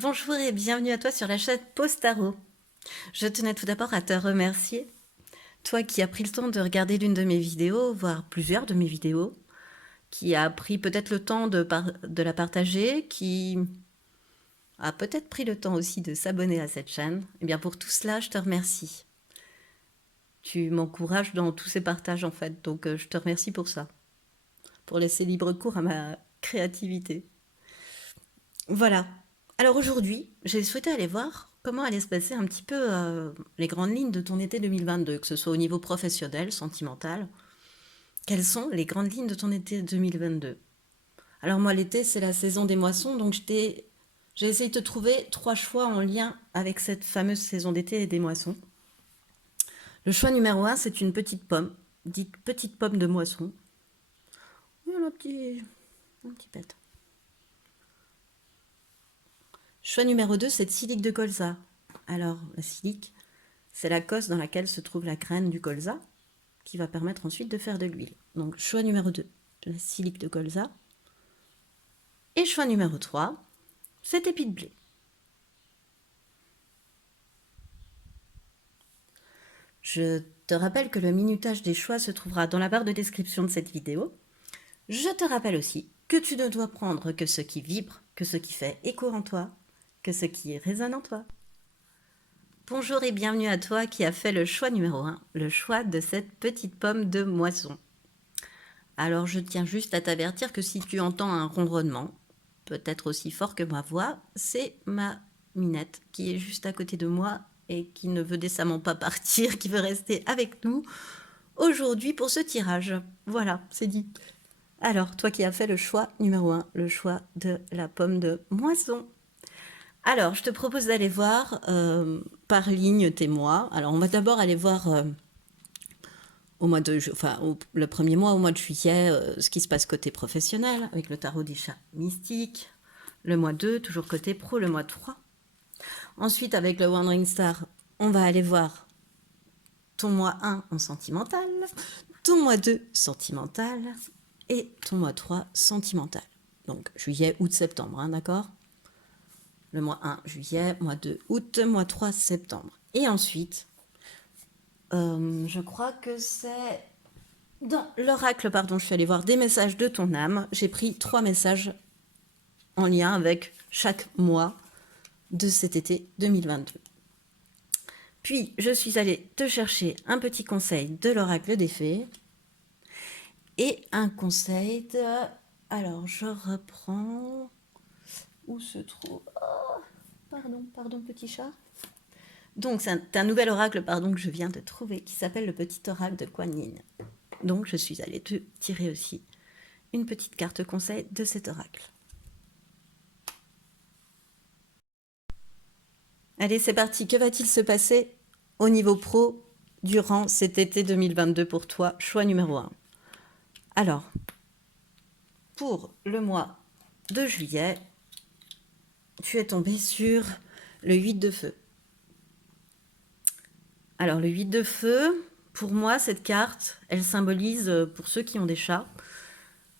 Bonjour et bienvenue à toi sur la chaîne Postaro. Je tenais tout d'abord à te remercier, toi qui as pris le temps de regarder l'une de mes vidéos, voire plusieurs de mes vidéos, qui a pris peut-être le temps de la partager, qui a peut-être pris le temps aussi de s'abonner à cette chaîne. Et bien pour tout cela, je te remercie. Tu m'encourages dans tous ces partages en fait, donc je te remercie pour ça, pour laisser libre cours à ma créativité. Voilà. Alors aujourd'hui, j'ai souhaité aller voir comment allaient se passer un petit peu les grandes lignes de ton été 2022, que ce soit au niveau professionnel, sentimental. Quelles sont les grandes lignes de ton été 2022? Alors moi, l'été, c'est la saison des moissons, donc j'ai essayé de te trouver 3 choix en lien avec cette fameuse saison d'été et des moissons. Le choix numéro 1, c'est une petite pomme, dite petite pomme de moisson. Oui, un petit pet. Choix numéro 2, c'est de silique de colza. Alors, la silique, c'est la cosse dans laquelle se trouve la graine du colza, qui va permettre ensuite de faire de l'huile. Donc, choix numéro 2, la silique de colza. Et choix numéro 3, cet épi de blé. Je te rappelle que le minutage des choix se trouvera dans la barre de description de cette vidéo. Je te rappelle aussi que tu ne dois prendre que ce qui vibre, que ce qui fait écho en toi, que ce qui résonne en toi. Bonjour et bienvenue à toi qui a fait le choix numéro 1, le choix de cette petite pomme de moisson. Alors je tiens juste à t'avertir que si tu entends un ronronnement, peut-être aussi fort que ma voix, c'est ma Minette qui est juste à côté de moi et qui ne veut décemment pas partir, qui veut rester avec nous aujourd'hui pour ce tirage. Voilà, c'est dit. Alors, toi qui as fait le choix numéro 1, le choix de la pomme de moisson. Alors, je te propose d'aller voir par ligne tes mois. Alors, on va d'abord aller voir au mois de, le premier mois, au mois de juillet, ce qui se passe côté professionnel, avec le tarot des chats mystiques. Le mois 2, toujours côté pro, le mois 3. Ensuite, avec le Wandering Star, on va aller voir ton mois 1 en sentimental, ton mois 2 sentimental et ton mois 3 sentimental. Donc, juillet, août, septembre, hein, d'accord? Le mois 1, juillet, mois 2, août, mois 3, septembre. Et ensuite, je crois que c'est dans l'oracle, pardon, je suis allée voir des messages de ton âme. J'ai pris 3 messages en lien avec chaque mois de cet été 2022. Puis, je suis allée te chercher un petit conseil de l'oracle des fées et un conseil de... Alors, je reprends... Où se trouve... Oh, pardon, petit chat. Donc, c'est un nouvel oracle, pardon, que je viens de trouver, qui s'appelle le petit oracle de Kuan Yin. Donc, je suis allée te tirer aussi une petite carte conseil de cet oracle. Allez, c'est parti. Que va-t-il se passer au niveau pro durant cet été 2022 pour toi? Choix numéro 1. Alors, pour le mois de juillet, tu es tombé sur le 8 de feu. Alors, le 8 de feu, pour moi, cette carte, elle symbolise, pour ceux qui ont des chats,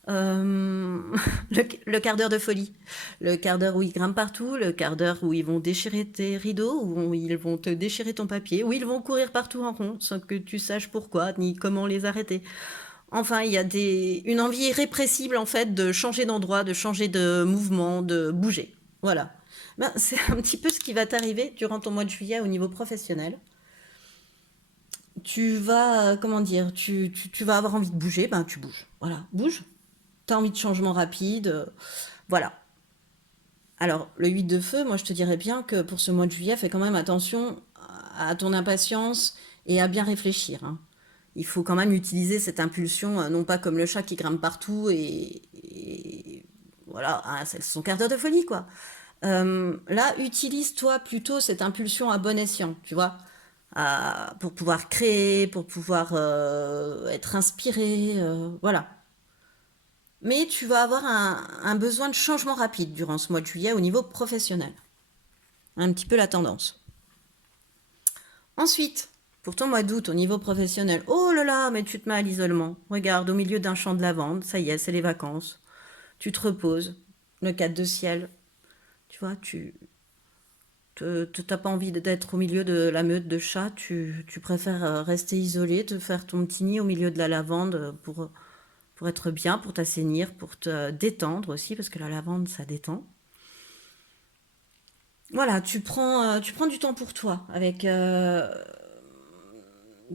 le quart d'heure de folie. Le quart d'heure où ils grimpent partout, le quart d'heure où ils vont déchirer tes rideaux, où ils vont te déchirer ton papier, où ils vont courir partout en rond sans que tu saches pourquoi ni comment les arrêter. Enfin, il y a une envie irrépressible en fait de changer d'endroit, de changer de mouvement, de bouger. Voilà. Ben, c'est un petit peu ce qui va t'arriver durant ton mois de juillet au niveau professionnel. Tu vas, comment dire, tu vas avoir envie de bouger, ben tu bouges. Voilà, bouge. Tu as envie de changement rapide, voilà. Alors, le 8 de feu, moi je te dirais bien que pour ce mois de juillet, fais quand même attention à ton impatience et à bien réfléchir, hein. Il faut quand même utiliser cette impulsion, non pas comme le chat qui grimpe partout et voilà, hein, c'est son quart d'heure de folie, quoi. Là, utilise-toi plutôt cette impulsion à bon escient, tu vois, pour pouvoir créer, pour pouvoir être inspiré, voilà. Mais tu vas avoir un besoin de changement rapide durant ce mois de juillet au niveau professionnel. Un petit peu la tendance. Ensuite, pour ton mois d'août au niveau professionnel, oh là là, mais tu te mets à l'isolement. Regarde, au milieu d'un champ de lavande, ça y est, c'est les vacances. Tu te reposes, le 4 de ciel. Tu vois, T'as pas envie d'être au milieu de la meute de chats, tu préfères rester isolé, te faire ton petit nid au milieu de la lavande pour être bien, pour t'assainir, pour te détendre aussi, parce que la lavande, ça détend. Voilà, tu prends du temps pour toi.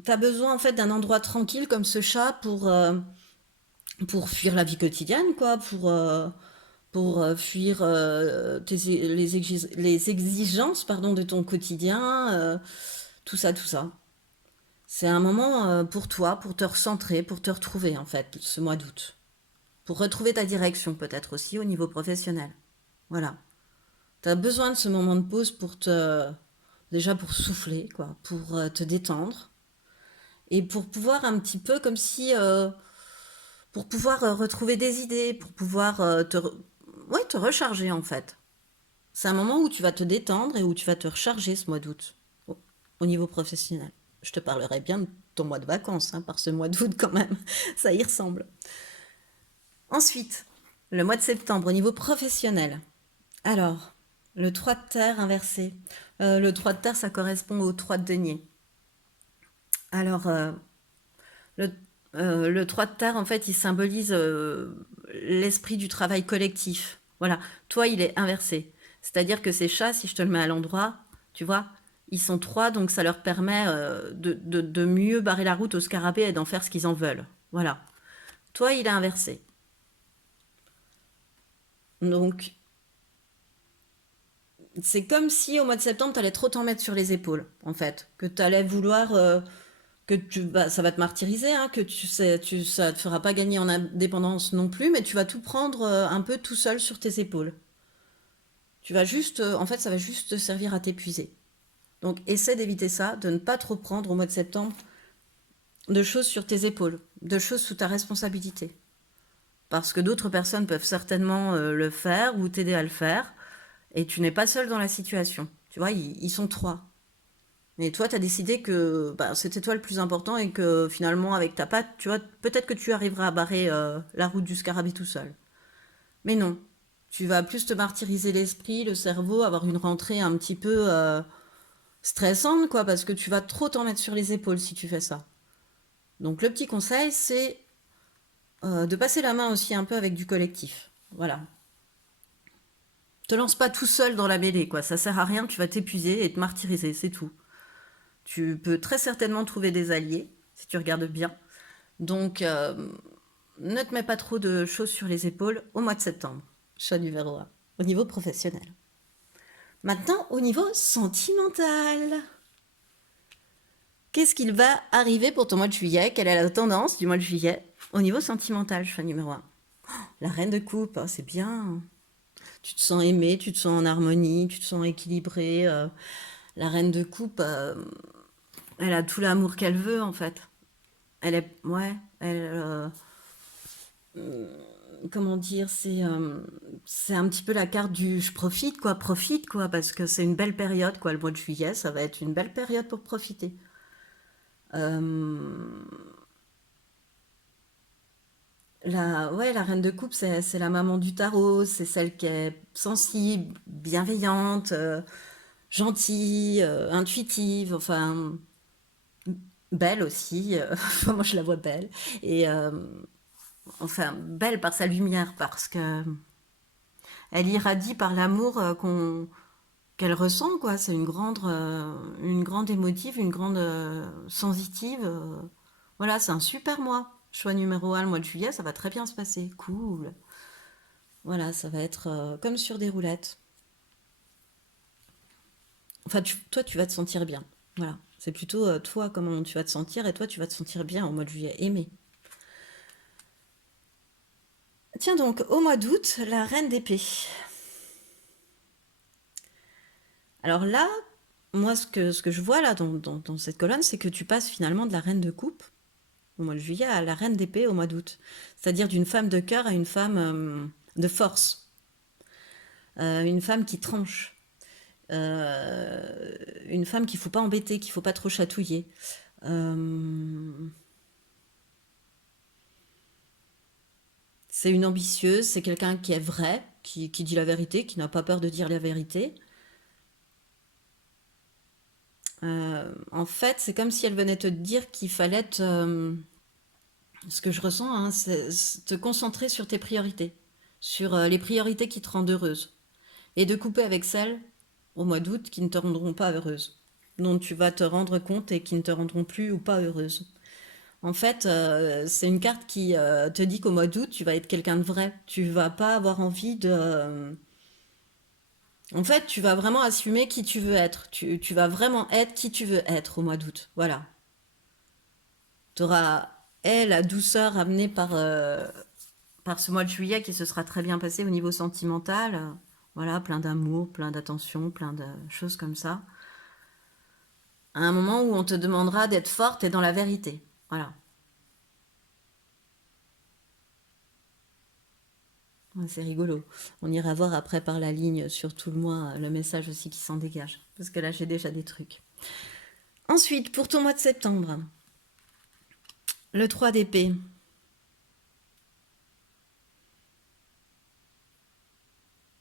T'as besoin en fait d'un endroit tranquille comme ce chat pour fuir la vie quotidienne, quoi, pour fuir les exigences pardon, de ton quotidien, tout ça, tout ça. C'est un moment pour toi, pour te recentrer, pour te retrouver en fait, ce mois d'août. Pour retrouver ta direction peut-être aussi au niveau professionnel. Voilà. Tu as besoin de ce moment de pause déjà pour souffler, quoi, pour te détendre et pour pouvoir un petit peu comme si pour pouvoir retrouver des idées, pour pouvoir ouais, te recharger en fait. C'est un moment où tu vas te détendre et où tu vas te recharger ce mois d'août au niveau professionnel. Je te parlerai bien de ton mois de vacances, hein, par ce mois d'août quand même. Ça y ressemble. Ensuite, le mois de septembre au niveau professionnel. Alors, le 3 de terre inversé. Le 3 de terre, ça correspond au 3 de denier. Alors, le, le 3 de terre, en fait, il symbolise l'esprit du travail collectif. Voilà, toi, il est inversé. C'est-à-dire que ces chats, si je te le mets à l'endroit, tu vois, ils sont trois, donc ça leur permet de mieux barrer la route aux scarabées et d'en faire ce qu'ils en veulent. Voilà. Toi, il est inversé. Donc, c'est comme si au mois de septembre, tu allais trop t'en mettre sur les épaules, en fait. Que tu allais vouloir bah, ça va te martyriser, hein, que ça te fera pas gagner en indépendance non plus, mais tu vas tout prendre un peu tout seul sur tes épaules. Tu vas juste, en fait, ça va juste te servir à t'épuiser. Donc, essaie d'éviter ça, de ne pas trop prendre au mois de septembre de choses sur tes épaules, de choses sous ta responsabilité. Parce que d'autres personnes peuvent certainement le faire ou t'aider à le faire, et tu n'es pas seul dans la situation. Tu vois, ils sont trois. Mais toi, tu as décidé que bah, c'était toi le plus important et que finalement, avec ta patte, tu vois, peut-être que tu arriveras à barrer la route du scarabée tout seul. Mais non. Tu vas plus te martyriser l'esprit, le cerveau, avoir une rentrée un petit peu stressante, quoi, parce que tu vas trop t'en mettre sur les épaules si tu fais ça. Donc, le petit conseil, c'est de passer la main aussi un peu avec du collectif. Voilà. Te lance pas tout seul dans la mêlée, quoi. Ça sert à rien, tu vas t'épuiser et te martyriser, c'est tout. Tu peux très certainement trouver des alliés, si tu regardes bien. Donc, ne te mets pas trop de choses sur les épaules au mois de septembre, chat numéro 1, au niveau professionnel. Maintenant, au niveau sentimental. Qu'est-ce qu'il va arriver pour ton mois de juillet? Quelle est la tendance du mois de juillet au niveau sentimental, chat numéro 1? La reine de coupe, oh, c'est bien. Tu te sens aimé, tu te sens en harmonie, tu te sens équilibré. La reine de coupe, elle a tout l'amour qu'elle veut en fait. Elle est, ouais, comment dire, c'est un petit peu la carte du je profite quoi, parce que c'est une belle période quoi, le mois de juillet, ça va être une belle période pour profiter. Euh, ouais, la reine de coupe, c'est la maman du tarot, c'est celle qui est sensible, bienveillante, gentille, intuitive, enfin belle aussi. Enfin, moi je la vois belle et enfin belle par sa lumière parce que elle irradie par l'amour qu'elle ressent, quoi. C'est une grande émotive, une grande sensitive. Voilà, c'est un super mois. Choix numéro 1, le mois de juillet, ça va très bien se passer. Cool. Voilà, ça va être comme sur des roulettes. Enfin, toi, tu vas te sentir bien. Voilà. C'est plutôt toi, comment tu vas te sentir, et toi, tu vas te sentir bien au mois de juillet. Aimé. Tiens donc, au mois d'août, la reine d'épée. Alors là, moi, ce que je vois là dans cette colonne, c'est que tu passes finalement de la reine de coupe au mois de juillet à la reine d'épée au mois d'août. C'est-à-dire d'une femme de cœur à une femme de force, une femme qui tranche, une femme qu'il ne faut pas embêter, qu'il ne faut pas trop chatouiller. Euh, c'est une ambitieuse, c'est quelqu'un qui est vrai, qui dit la vérité, qui n'a pas peur de dire la vérité. En fait, c'est comme si elle venait te dire qu'il fallait ce que je ressens, hein, c'est te concentrer sur tes priorités, sur les priorités qui te rendent heureuse, et de couper avec celles, au mois d'août, qui ne te rendront pas heureuse, dont tu vas te rendre compte et qui ne te rendront plus ou pas heureuse. En fait, c'est une carte qui te dit qu'au mois d'août, tu vas être quelqu'un de vrai. Tu vas pas avoir envie de... En fait, tu vas vraiment assumer qui tu veux être. Tu vas vraiment être qui tu veux être au mois d'août. Voilà. Tu auras, la douceur amenée par ce mois de juillet qui se sera très bien passé au niveau sentimental. Voilà, plein d'amour, plein d'attention, plein de choses comme ça. À un moment où on te demandera d'être forte et dans la vérité. Voilà. Ouais, c'est rigolo. On ira voir après par la ligne sur tout le mois le message aussi qui s'en dégage. Parce que là, j'ai déjà des trucs. Ensuite, pour ton mois de septembre, le 3 d'épée.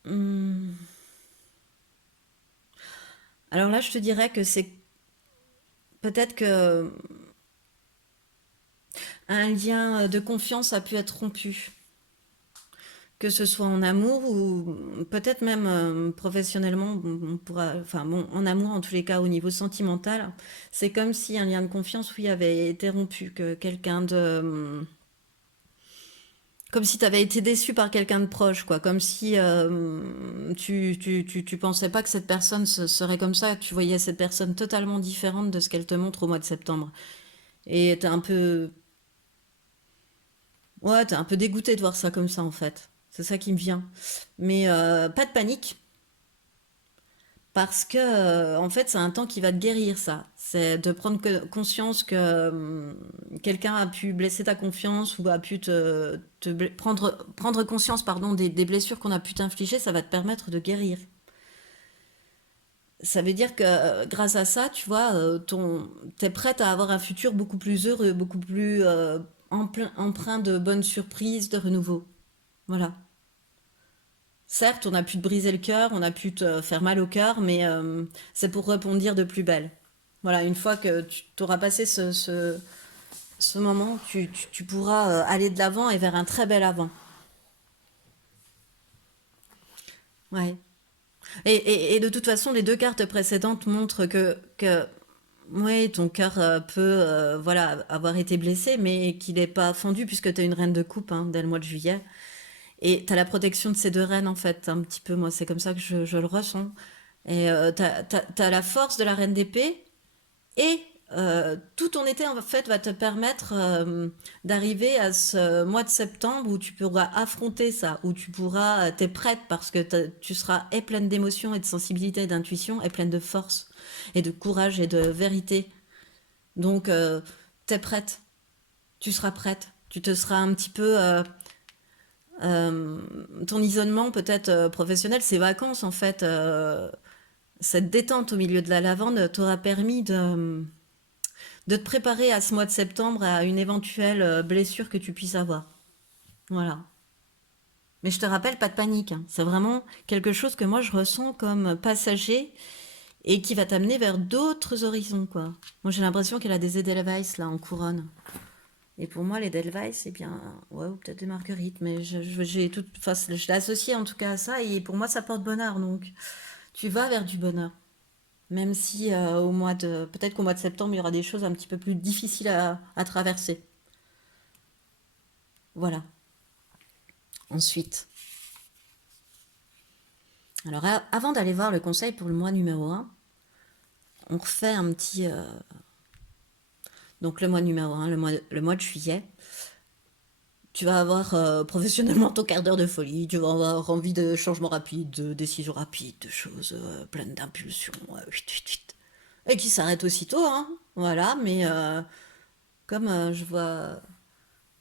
Hmm. Alors là, je te dirais que c'est peut-être que un lien de confiance a pu être rompu. Que ce soit en amour ou peut-être même professionnellement, on pourra, enfin bon, en amour en tous les cas au niveau sentimental, c'est comme si un lien de confiance, oui, avait été rompu, que quelqu'un de, comme si tu avais été déçu par quelqu'un de proche, quoi. Comme si tu pensais pas que cette personne serait comme ça, que tu voyais cette personne totalement différente de ce qu'elle te montre au mois de septembre. Et t'es un peu, ouais, t'es un peu dégoûté de voir ça comme ça, en fait. C'est ça qui me vient. Mais pas de panique, parce que, en fait, c'est un temps qui va te guérir, ça. C'est de prendre conscience que quelqu'un a pu blesser ta confiance ou a pu prendre conscience, pardon, des blessures qu'on a pu t'infliger, ça va te permettre de guérir. Ça veut dire que grâce à ça, tu vois, t'es prête à avoir un futur beaucoup plus heureux, beaucoup plus empreint de bonnes surprises, de renouveau. Voilà. Certes, on a pu te briser le cœur, on a pu te faire mal au cœur, mais c'est pour rebondir de plus belle. Voilà, une fois que tu auras passé ce moment, tu pourras aller de l'avant et vers un très bel avant. Ouais. Et de toute façon, les deux cartes précédentes montrent que ouais, ton cœur peut voilà, avoir été blessé, mais qu'il n'est pas fondu puisque tu es une reine de coupe hein, dès le mois de juillet. Et tu as la protection de ces deux reines, en fait, un petit peu. Moi, c'est comme ça que je le ressens. Et t'as la force de la reine d'épée et tout ton été, en fait, va te permettre d'arriver à ce mois de septembre où tu pourras affronter ça, où tu pourras, t'es prête parce que tu seras et pleine d'émotions et de sensibilité et d'intuition et pleine de force et de courage et de vérité. Donc, t'es prête. Tu seras prête. Tu te seras un petit peu ton isolement peut-être professionnel, ces vacances en fait, cette détente au milieu de la lavande t'aura permis de te préparer à ce mois de septembre à une éventuelle blessure que tu puisses avoir. Voilà. Mais je te rappelle, pas de panique, hein. C'est vraiment quelque chose que moi je ressens comme passager et qui va t'amener vers d'autres horizons, quoi. Moi j'ai l'impression qu'elle a des Edelweiss là en couronne. Et pour moi, les Edelweiss, eh bien, ouais, ou peut-être des marguerites, mais j'ai tout, enfin, je l'associe en tout cas à ça, et pour moi, ça porte bonheur, donc tu vas vers du bonheur. Même si peut-être qu'au mois de septembre, il y aura des choses un petit peu plus difficiles à traverser. Voilà. Ensuite, alors avant d'aller voir le conseil pour le mois numéro un, on refait un petit, donc le mois numéro un, le mois de juillet. Tu vas avoir professionnellement ton quart d'heure de folie, tu vas avoir envie de changements rapides, de décisions rapides, de choses pleines d'impulsions, et qui s'arrêtent aussitôt, hein. Voilà, mais comme je vois,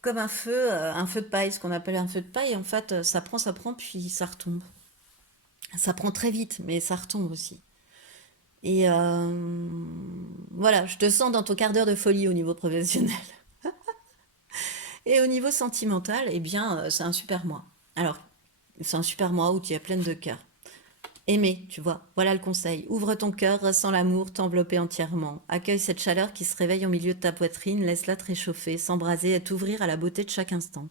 comme un feu de paille, ce qu'on appelle un feu de paille, en fait, ça prend, puis ça retombe. Ça prend très vite, mais ça retombe aussi. Et voilà, je te sens dans ton quart d'heure de folie au niveau professionnel. Et au niveau sentimental, eh bien, c'est un super mois. Alors, c'est un super mois où tu es pleine de cœur. Aimer, tu vois, voilà le conseil. Ouvre ton cœur, ressens l'amour t'envelopper entièrement. Accueille cette chaleur qui se réveille au milieu de ta poitrine, laisse-la te réchauffer, s'embraser et t'ouvrir à la beauté de chaque instant.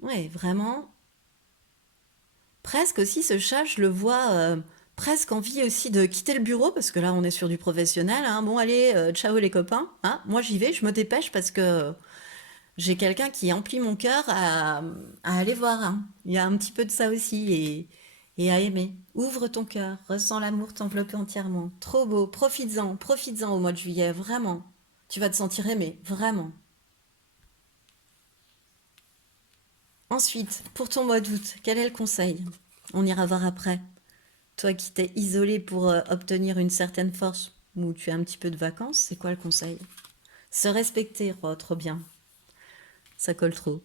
Ouais, vraiment. Presque aussi, ce chat, je le vois presque envie aussi de quitter le bureau, parce que là, on est sur du professionnel. Hein. Bon, allez, ciao les copains. Hein. Moi, j'y vais, je me dépêche parce que j'ai quelqu'un qui emplit mon cœur à aller voir. Hein. Il y a un petit peu de ça aussi et à aimer. Ouvre ton cœur, ressens l'amour t'envelopper entièrement. Trop beau, profites-en, profites-en au mois de juillet, vraiment. Tu vas te sentir aimé, vraiment. Ensuite, pour ton mois d'août, quel est le conseil? On ira voir après. Toi qui t'es isolé pour obtenir une certaine force, ou tu as un petit peu de vacances, c'est quoi le conseil? Se respecter, oh, trop bien. Ça colle trop.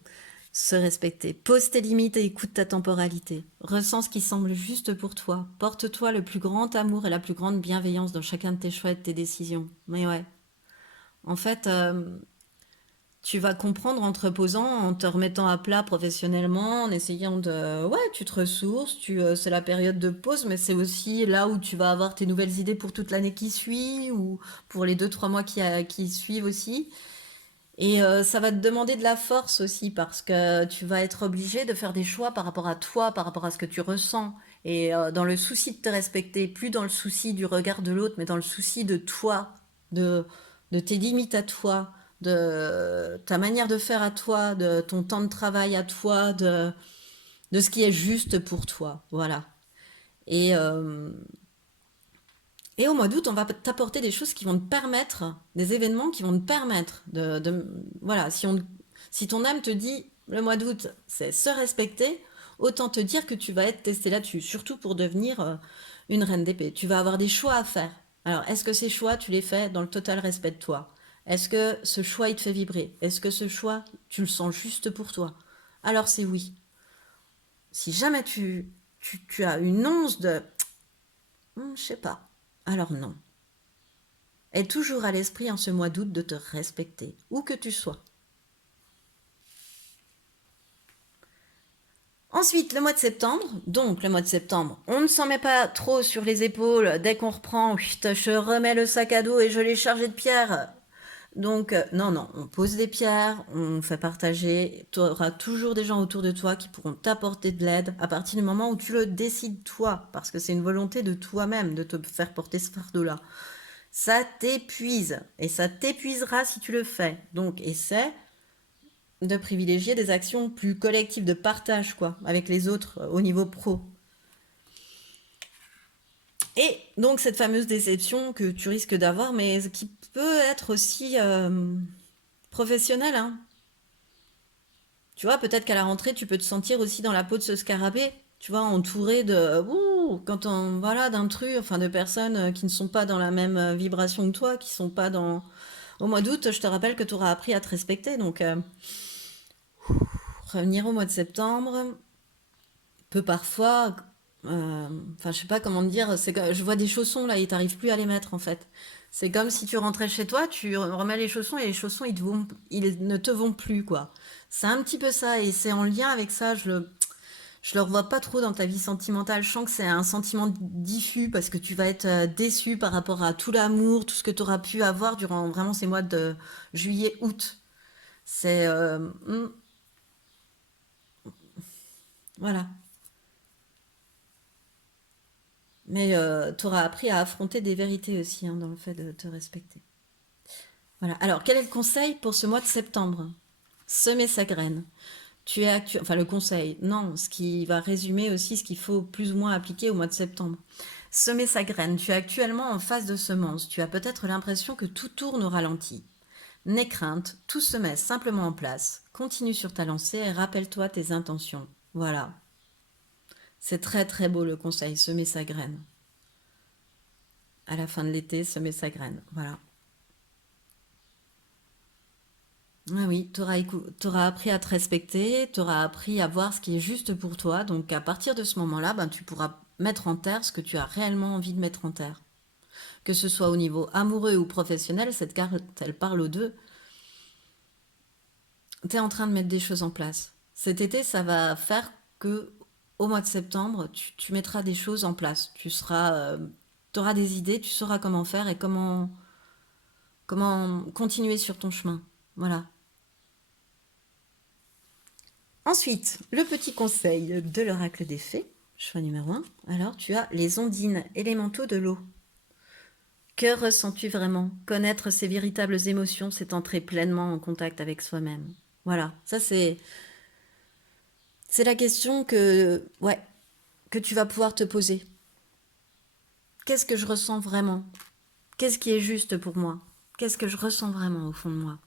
Se respecter. Pose tes limites et écoute ta temporalité. Ressens ce qui semble juste pour toi. Porte-toi le plus grand amour et la plus grande bienveillance dans chacun de tes choix et de tes décisions. Mais ouais, en fait, tu vas comprendre en te reposant, en te remettant à plat professionnellement, en essayant de... Ouais, tu te ressources, c'est la période de pause, mais c'est aussi là où tu vas avoir tes nouvelles idées pour toute l'année qui suit, ou pour les 2, 3 mois qui suivent aussi. Et ça va te demander de la force aussi parce que tu vas être obligé de faire des choix par rapport à toi, par rapport à ce que tu ressens. Et dans le souci de te respecter, plus dans le souci du regard de l'autre, mais dans le souci de toi, de, de tes limites à toi, de ta manière de faire à toi, de ton temps de travail à toi, de ce qui est juste pour toi. Voilà. Et, euh, et au mois d'août, on va t'apporter des choses qui vont te permettre, des événements qui vont te permettre voilà, si ton âme te dit le mois d'août, c'est se respecter, autant te dire que tu vas être testé là-dessus, surtout pour devenir une reine d'épée. Tu vas avoir des choix à faire. Alors, est-ce que ces choix, tu les fais dans le total respect de toi? Est-ce que ce choix, il te fait vibrer? Est-ce que ce choix, tu le sens juste pour toi? Alors, c'est oui. Si jamais tu as une once de je sais pas, alors non. Aie toujours à l'esprit en ce mois d'août de te respecter, où que tu sois. Ensuite, le mois de septembre. Donc, le mois de septembre, on ne s'en met pas trop sur les épaules. Dès qu'on reprend, je remets le sac à dos et je l'ai chargé de pierres. Donc, non, non, on pose des pierres, on fait partager. Tu auras toujours des gens autour de toi qui pourront t'apporter de l'aide à partir du moment où tu le décides toi, parce que c'est une volonté de toi-même de te faire porter ce fardeau-là. Ça t'épuise et ça t'épuisera si tu le fais. Donc, essaie de privilégier des actions plus collectives, de partage, quoi, avec les autres au niveau pro. Et donc, cette fameuse déception que tu risques d'avoir, mais qui peut être aussi professionnelle, hein. Tu vois, peut-être qu'à la rentrée, tu peux te sentir aussi dans la peau de ce scarabée, tu vois, entouré de, quand on, voilà, d'intrus, enfin de personnes qui ne sont pas dans la même vibration que toi, qui sont pas dans... Au mois d'août, je te rappelle que tu auras appris à te respecter, donc revenir au mois de septembre peut parfois... Enfin, je sais pas comment te dire, c'est que je vois des chaussons là et t'arrives plus à les mettre en fait. C'est comme si tu rentrais chez toi, tu remets les chaussons et les chaussons ils ne te vont plus quoi. C'est un petit peu ça et c'est en lien avec ça, je le revois pas trop dans ta vie sentimentale. Je sens que c'est un sentiment diffus parce que tu vas être déçu par rapport à tout l'amour, tout ce que tu auras pu avoir durant vraiment ces mois de juillet, août. C'est voilà. Mais tu auras appris à affronter des vérités aussi hein, dans le fait de te respecter. Voilà. Alors, quel est le conseil pour ce mois de septembre? Semer sa graine. Enfin, le conseil, non, ce qui va résumer aussi ce qu'il faut plus ou moins appliquer au mois de septembre. Semer sa graine. Tu es actuellement en phase de semence. Tu as peut-être l'impression que tout tourne au ralenti. N'aie crainte, tout se met simplement en place. Continue sur ta lancée et rappelle-toi tes intentions. Voilà. C'est très très beau le conseil, semer sa graine. À la fin de l'été, semer sa graine. Voilà. Ah oui, t'auras appris à te respecter, t'auras appris à voir ce qui est juste pour toi. Donc à partir de ce moment-là, ben, tu pourras mettre en terre ce que tu as réellement envie de mettre en terre. Que ce soit au niveau amoureux ou professionnel, cette carte, elle parle aux deux. Tu es en train de mettre des choses en place. Cet été, ça va faire que au mois de septembre, tu mettras des choses en place. Tu auras des idées, tu sauras comment faire et comment continuer sur ton chemin. Voilà. Ensuite, le petit conseil de l'oracle des fées, choix numéro 1. Alors, tu as les ondines élémentaux de l'eau. Que ressens-tu vraiment? Connaître ses véritables émotions, c'est entrer pleinement en contact avec soi-même. Voilà, ça c'est la question que tu vas pouvoir te poser. Qu'est-ce que je ressens vraiment? Qu'est-ce qui est juste pour moi? Qu'est-ce que je ressens vraiment au fond de moi?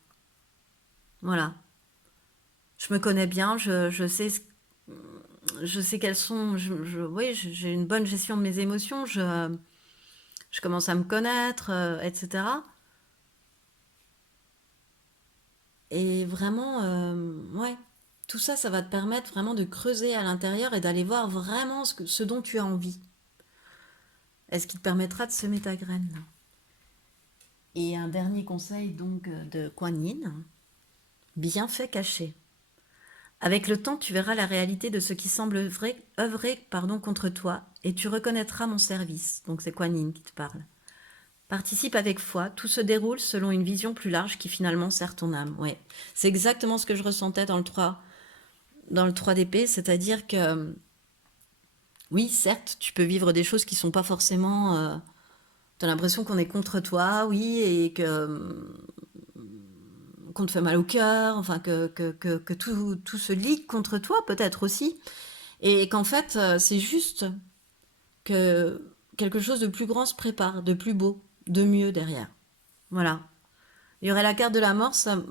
Voilà. Je me connais bien, je sais quelles sont. Oui, j'ai une bonne gestion de mes émotions. Je commence à me connaître, etc. Et vraiment, ouais, tout ça, ça va te permettre vraiment de creuser à l'intérieur et d'aller voir vraiment ce dont tu as envie. Et ce qui te permettra de semer ta graine. Et un dernier conseil donc de Kuan Yin, bienfait caché. Avec le temps, tu verras la réalité de ce qui semble œuvrer contre toi et tu reconnaîtras mon service. Donc c'est Kuan Yin qui te parle. Participe avec foi, tout se déroule selon une vision plus large qui finalement sert ton âme. Ouais, c'est exactement ce que je ressentais dans le 3 d'épée, c'est-à-dire que oui, certes, tu peux vivre des choses qui sont pas forcément... tu as l'impression qu'on est contre toi, oui, et qu'on te fait mal au cœur, enfin que tout se ligue contre toi peut-être aussi, et qu'en fait c'est juste que quelque chose de plus grand se prépare, de plus beau, de mieux derrière. Voilà. Il y aurait la carte de la mort, ça,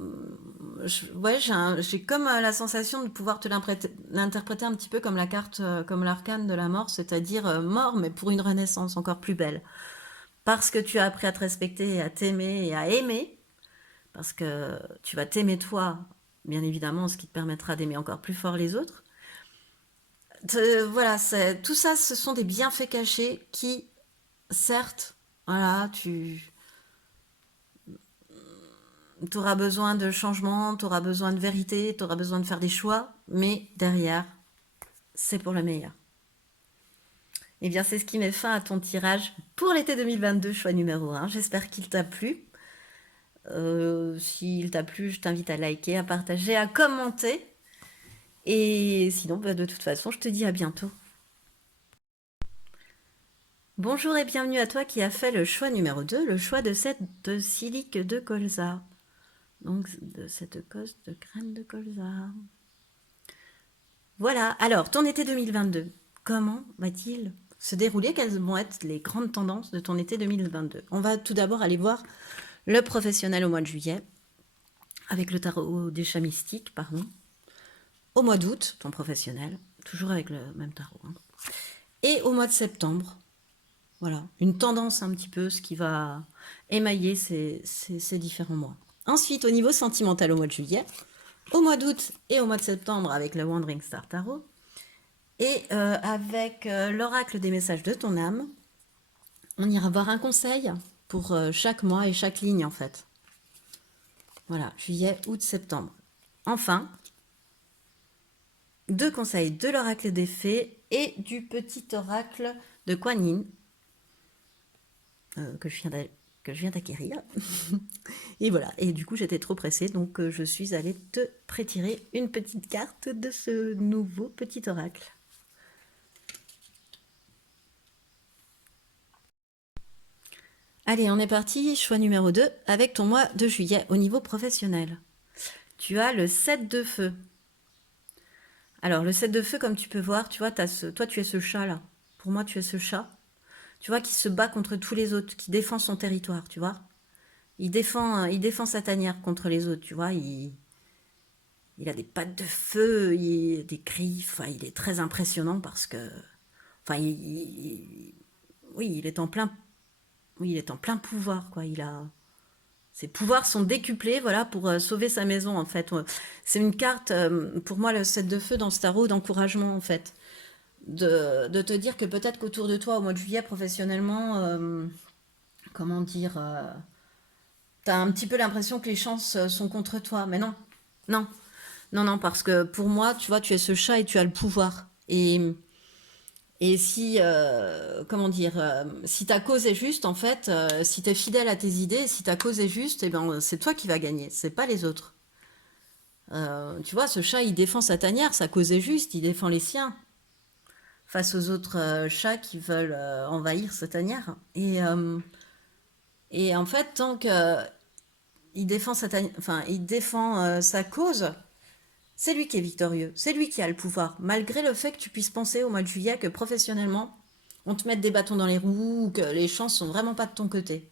ouais, j'ai comme la sensation de pouvoir te l'interpréter un petit peu comme la carte, comme l'arcane de la mort, c'est-à-dire mort, mais pour une renaissance encore plus belle. Parce que tu as appris à te respecter, à t'aimer et à aimer, parce que tu vas t'aimer toi, bien évidemment, ce qui te permettra d'aimer encore plus fort les autres. Voilà, tout ça, ce sont des bienfaits cachés qui, certes, voilà, tu auras besoin de changement, tu auras besoin de vérité, tu auras besoin de faire des choix, mais derrière, c'est pour le meilleur. Eh bien, c'est ce qui met fin à ton tirage pour l'été 2022, choix numéro 1. J'espère qu'il t'a plu. S'il t'a plu, je t'invite à liker, à partager, à commenter. Et sinon, de toute façon, je te dis à bientôt. Bonjour et bienvenue à toi qui as fait le choix numéro 2, le choix de cette silique de colza. Donc, de cette cosse de graines de colza. Voilà, alors, ton été 2022, comment va-t-il se dérouler? Quelles vont être les grandes tendances de ton été 2022? On va tout d'abord aller voir le professionnel au mois de juillet, avec le tarot des chats mystiques, pardon. Au mois d'août, ton professionnel, toujours avec le même tarot. Hein. Et au mois de septembre, voilà, une tendance un petit peu, ce qui va émailler ces différents mois. Ensuite, au niveau sentimental au mois de juillet, au mois d'août et au mois de septembre avec le Wandering Star Tarot, et avec l'oracle des messages de ton âme, on ira voir un conseil pour chaque mois et chaque ligne en fait. Voilà, juillet, août, septembre. Enfin, 2 conseils de l'oracle des fées et du petit oracle de Kuan Yin que je viens d'acquérir. Et voilà, et du coup j'étais trop pressée, donc je suis allée te prétirer une petite carte de ce nouveau petit oracle. Allez, on est parti, choix numéro 2, avec ton mois de juillet au niveau professionnel. Tu as le 7 de feu. Alors, le 7 de feu, comme tu peux voir, tu vois, toi, tu es ce chat-là. Pour moi, tu es ce chat, tu vois, qui se bat contre tous les autres, qui défend son territoire, tu vois. Il défend sa tanière contre les autres, tu vois. Il a des pattes de feu, des griffes, enfin, il est très impressionnant parce que... Enfin, oui, il est en plein... Oui, il est en plein pouvoir, quoi. Ses pouvoirs sont décuplés, voilà, pour sauver sa maison, en fait. C'est une carte, pour moi, le 7 de feu dans ce tarot d'encouragement, en fait. De te dire que peut-être qu'autour de toi, au mois de juillet, professionnellement, comment dire, t'as un petit peu l'impression que les chances sont contre toi. Mais non, non, parce que pour moi, tu vois, tu es ce chat et tu as le pouvoir. Et Et si, comment dire, si ta cause est juste, en fait, si tu es fidèle à tes idées, si ta cause est juste, eh ben, c'est toi qui vas gagner, c'est pas les autres. Tu vois, ce chat, il défend sa tanière, sa cause est juste, il défend les siens face aux autres chats qui veulent envahir sa tanière. Et en fait, tant que il défend enfin, il défend sa cause, c'est lui qui est victorieux, c'est lui qui a le pouvoir, malgré le fait que tu puisses penser au mois de juillet que professionnellement, on te mette des bâtons dans les roues ou que les chances sont vraiment pas de ton côté.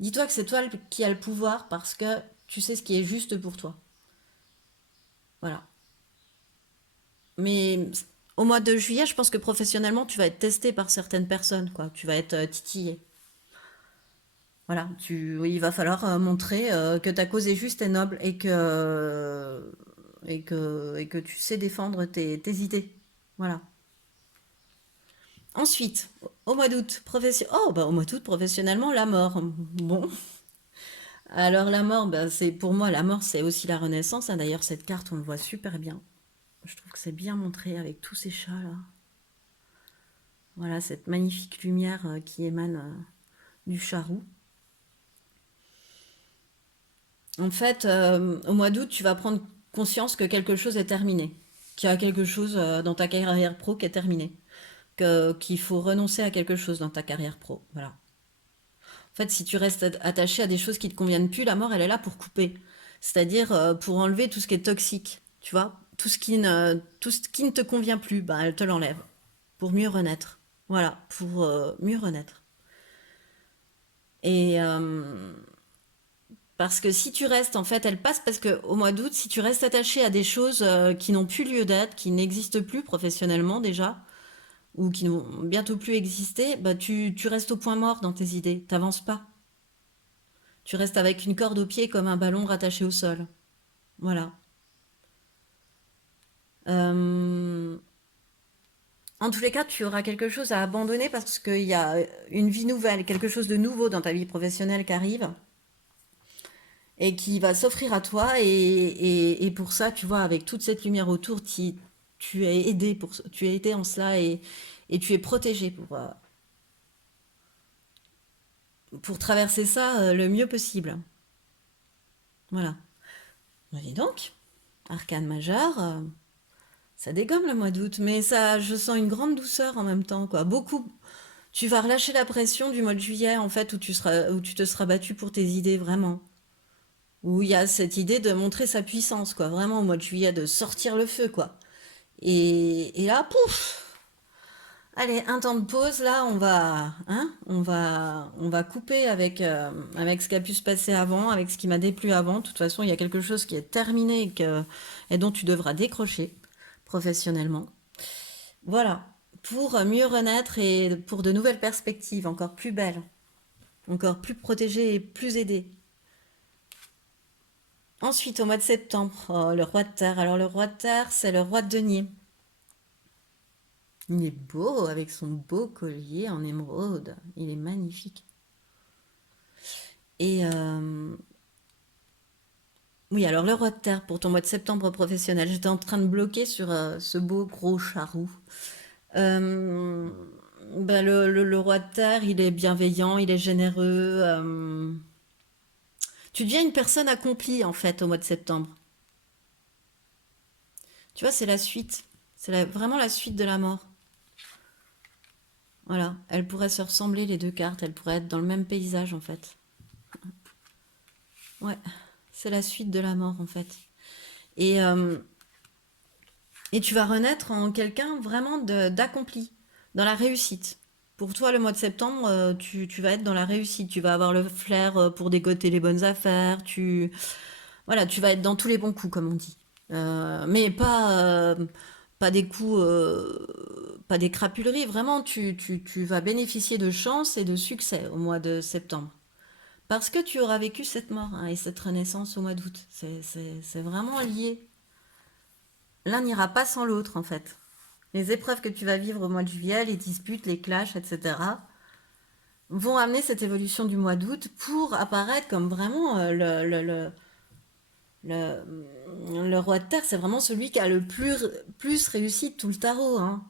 Dis-toi que c'est toi qui as le pouvoir parce que tu sais ce qui est juste pour toi. Voilà. Mais au mois de juillet, je pense que professionnellement, tu vas être testé par certaines personnes, quoi. Tu vas être titillé. Voilà, il va falloir montrer que ta cause est juste et noble et que tu sais défendre tes idées. Voilà. Ensuite, au mois d'août, au mois d'août, professionnellement, la mort. Bon, alors la mort, ben, c'est pour moi la mort, c'est aussi la renaissance, hein. D'ailleurs, cette carte, on le voit super bien. Je trouve que c'est bien montré avec tous ces chats là. Voilà, cette magnifique lumière qui émane du charroux. En fait, au mois d'août, tu vas prendre conscience que quelque chose est terminé, qu'il y a quelque chose dans ta carrière pro qui est terminé, qu'il faut renoncer à quelque chose dans ta carrière pro. Voilà. En fait, si tu restes attaché à des choses qui te conviennent plus, la mort, elle est là pour couper. C'est-à-dire pour enlever tout ce qui est toxique, tu vois, tout ce qui ne te convient plus, bah, elle te l'enlève pour mieux renaître. Voilà, pour mieux renaître. Et parce que si tu restes, en fait, elle passe parce que au mois d'août, si tu restes attaché à des choses qui n'ont plus lieu d'être, qui n'existent plus professionnellement déjà, ou qui n'ont bientôt plus existé, bah tu restes au point mort dans tes idées, t'avances pas. Tu restes avec une corde au pied comme un ballon rattaché au sol. Voilà. Euh, En tous les cas, tu auras quelque chose à abandonner parce qu'il y a une vie nouvelle, quelque chose de nouveau dans ta vie professionnelle qui arrive et qui va s'offrir à toi. Et pour ça, tu vois, avec toute cette lumière autour, tu es aidé tu es aidé en cela et tu es protégé pour traverser ça le mieux possible. Voilà. Bah, dis donc, arcane majeur, ça dégomme le mois d'août, mais ça, je sens une grande douceur en même temps, quoi. Beaucoup. Tu vas relâcher la pression du mois de juillet, en fait, où tu te seras battu pour tes idées, vraiment. Où il y a cette idée de montrer sa puissance, quoi. Vraiment, au mois de juillet, de sortir le feu, quoi. Et là, pouf! Allez, un temps de pause, là, on va couper avec ce qui a pu se passer avant, avec ce qui m'a déplu avant. De toute façon, il y a quelque chose qui est terminé et dont tu devras décrocher professionnellement. Voilà, pour mieux renaître et pour de nouvelles perspectives encore plus belles, encore plus protégées et plus aidées. Ensuite, au mois de septembre, oh, le roi de terre. Alors, le roi de terre, c'est le roi de denier. Il est beau avec son beau collier en émeraude. Il est magnifique. Et oui, alors le roi de terre pour ton mois de septembre professionnel. J'étais en train de bloquer sur ce beau gros charroux. Euh, ben, le roi de terre, il est bienveillant, il est généreux. Tu deviens une personne accomplie en fait au mois de septembre. Tu vois, c'est la suite. C'est vraiment la suite de la mort. Voilà, elles pourraient se ressembler les deux cartes, elles pourraient être dans le même paysage en fait. Ouais, c'est la suite de la mort en fait. Et, euh, et tu vas renaître en quelqu'un vraiment d'accompli, dans la réussite. Pour toi, le mois de septembre, tu vas être dans la réussite. Tu vas avoir le flair pour dégoter les bonnes affaires. Voilà, tu vas être dans tous les bons coups, comme on dit. Mais pas des coups, pas des crapuleries. Vraiment, tu vas bénéficier de chance et de succès au mois de septembre. Parce que tu auras vécu cette mort hein, et cette renaissance au mois d'août. C'est vraiment lié. L'un n'ira pas sans l'autre, en fait. Les épreuves que tu vas vivre au mois de juillet, les disputes, les clashs, etc., vont amener cette évolution du mois d'août pour apparaître comme vraiment le roi de terre. C'est vraiment celui qui a le plus réussi de tout le tarot, hein.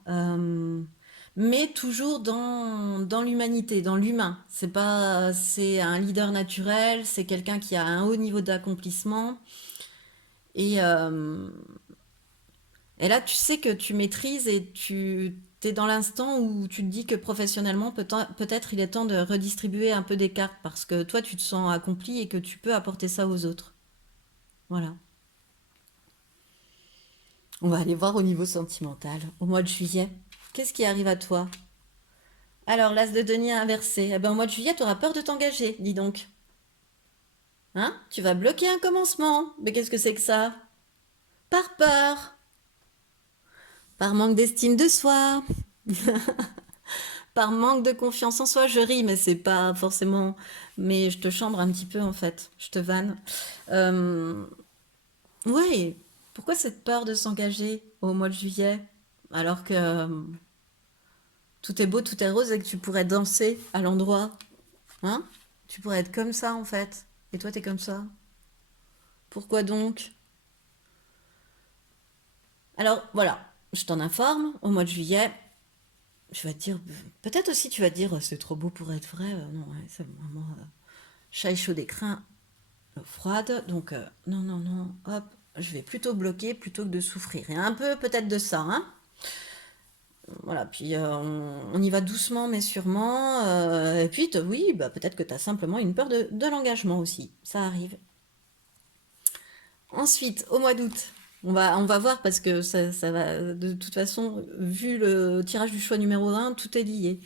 mais toujours dans l'humanité, dans l'humain. C'est un leader naturel, c'est quelqu'un qui a un haut niveau d'accomplissement. Et, euh, et là, tu sais que tu maîtrises et tu es dans l'instant où tu te dis que professionnellement, peut-être il est temps de redistribuer un peu des cartes parce que toi, tu te sens accompli et que tu peux apporter ça aux autres. Voilà. On va aller voir au niveau sentimental, au mois de juillet. Qu'est-ce qui arrive à toi? Alors, l'as de denier inversé. Eh ben, au mois de juillet, tu auras peur de t'engager, dis donc. Hein? Tu vas bloquer un commencement. Mais qu'est-ce que c'est que ça? Par peur, par manque d'estime de soi, par manque de confiance en soi. Je ris, mais c'est pas forcément. Mais je te chambre un petit peu en fait. Je te vanne. Euh... Ouais. Pourquoi cette peur de s'engager au mois de juillet alors que tout est beau, tout est rose et que tu pourrais danser à l'endroit? Hein? Tu pourrais être comme ça en fait. Et toi, t'es comme ça. Pourquoi donc? Alors voilà, je t'en informe, au mois de juillet, je vais te dire, peut-être aussi tu vas te dire, c'est trop beau pour être vrai. Non, ouais, c'est vraiment chat chaud des crins, froide. Donc, non, non, non, hop, je vais plutôt bloquer plutôt que de souffrir. Et un peu peut-être de ça, hein. Voilà, puis on y va doucement mais sûrement. Et puis, oui, bah, peut-être que tu as simplement une peur de l'engagement aussi. Ça arrive. Ensuite, au mois d'août, on va voir parce que ça va, de toute façon, vu le tirage du choix numéro un, tout est lié.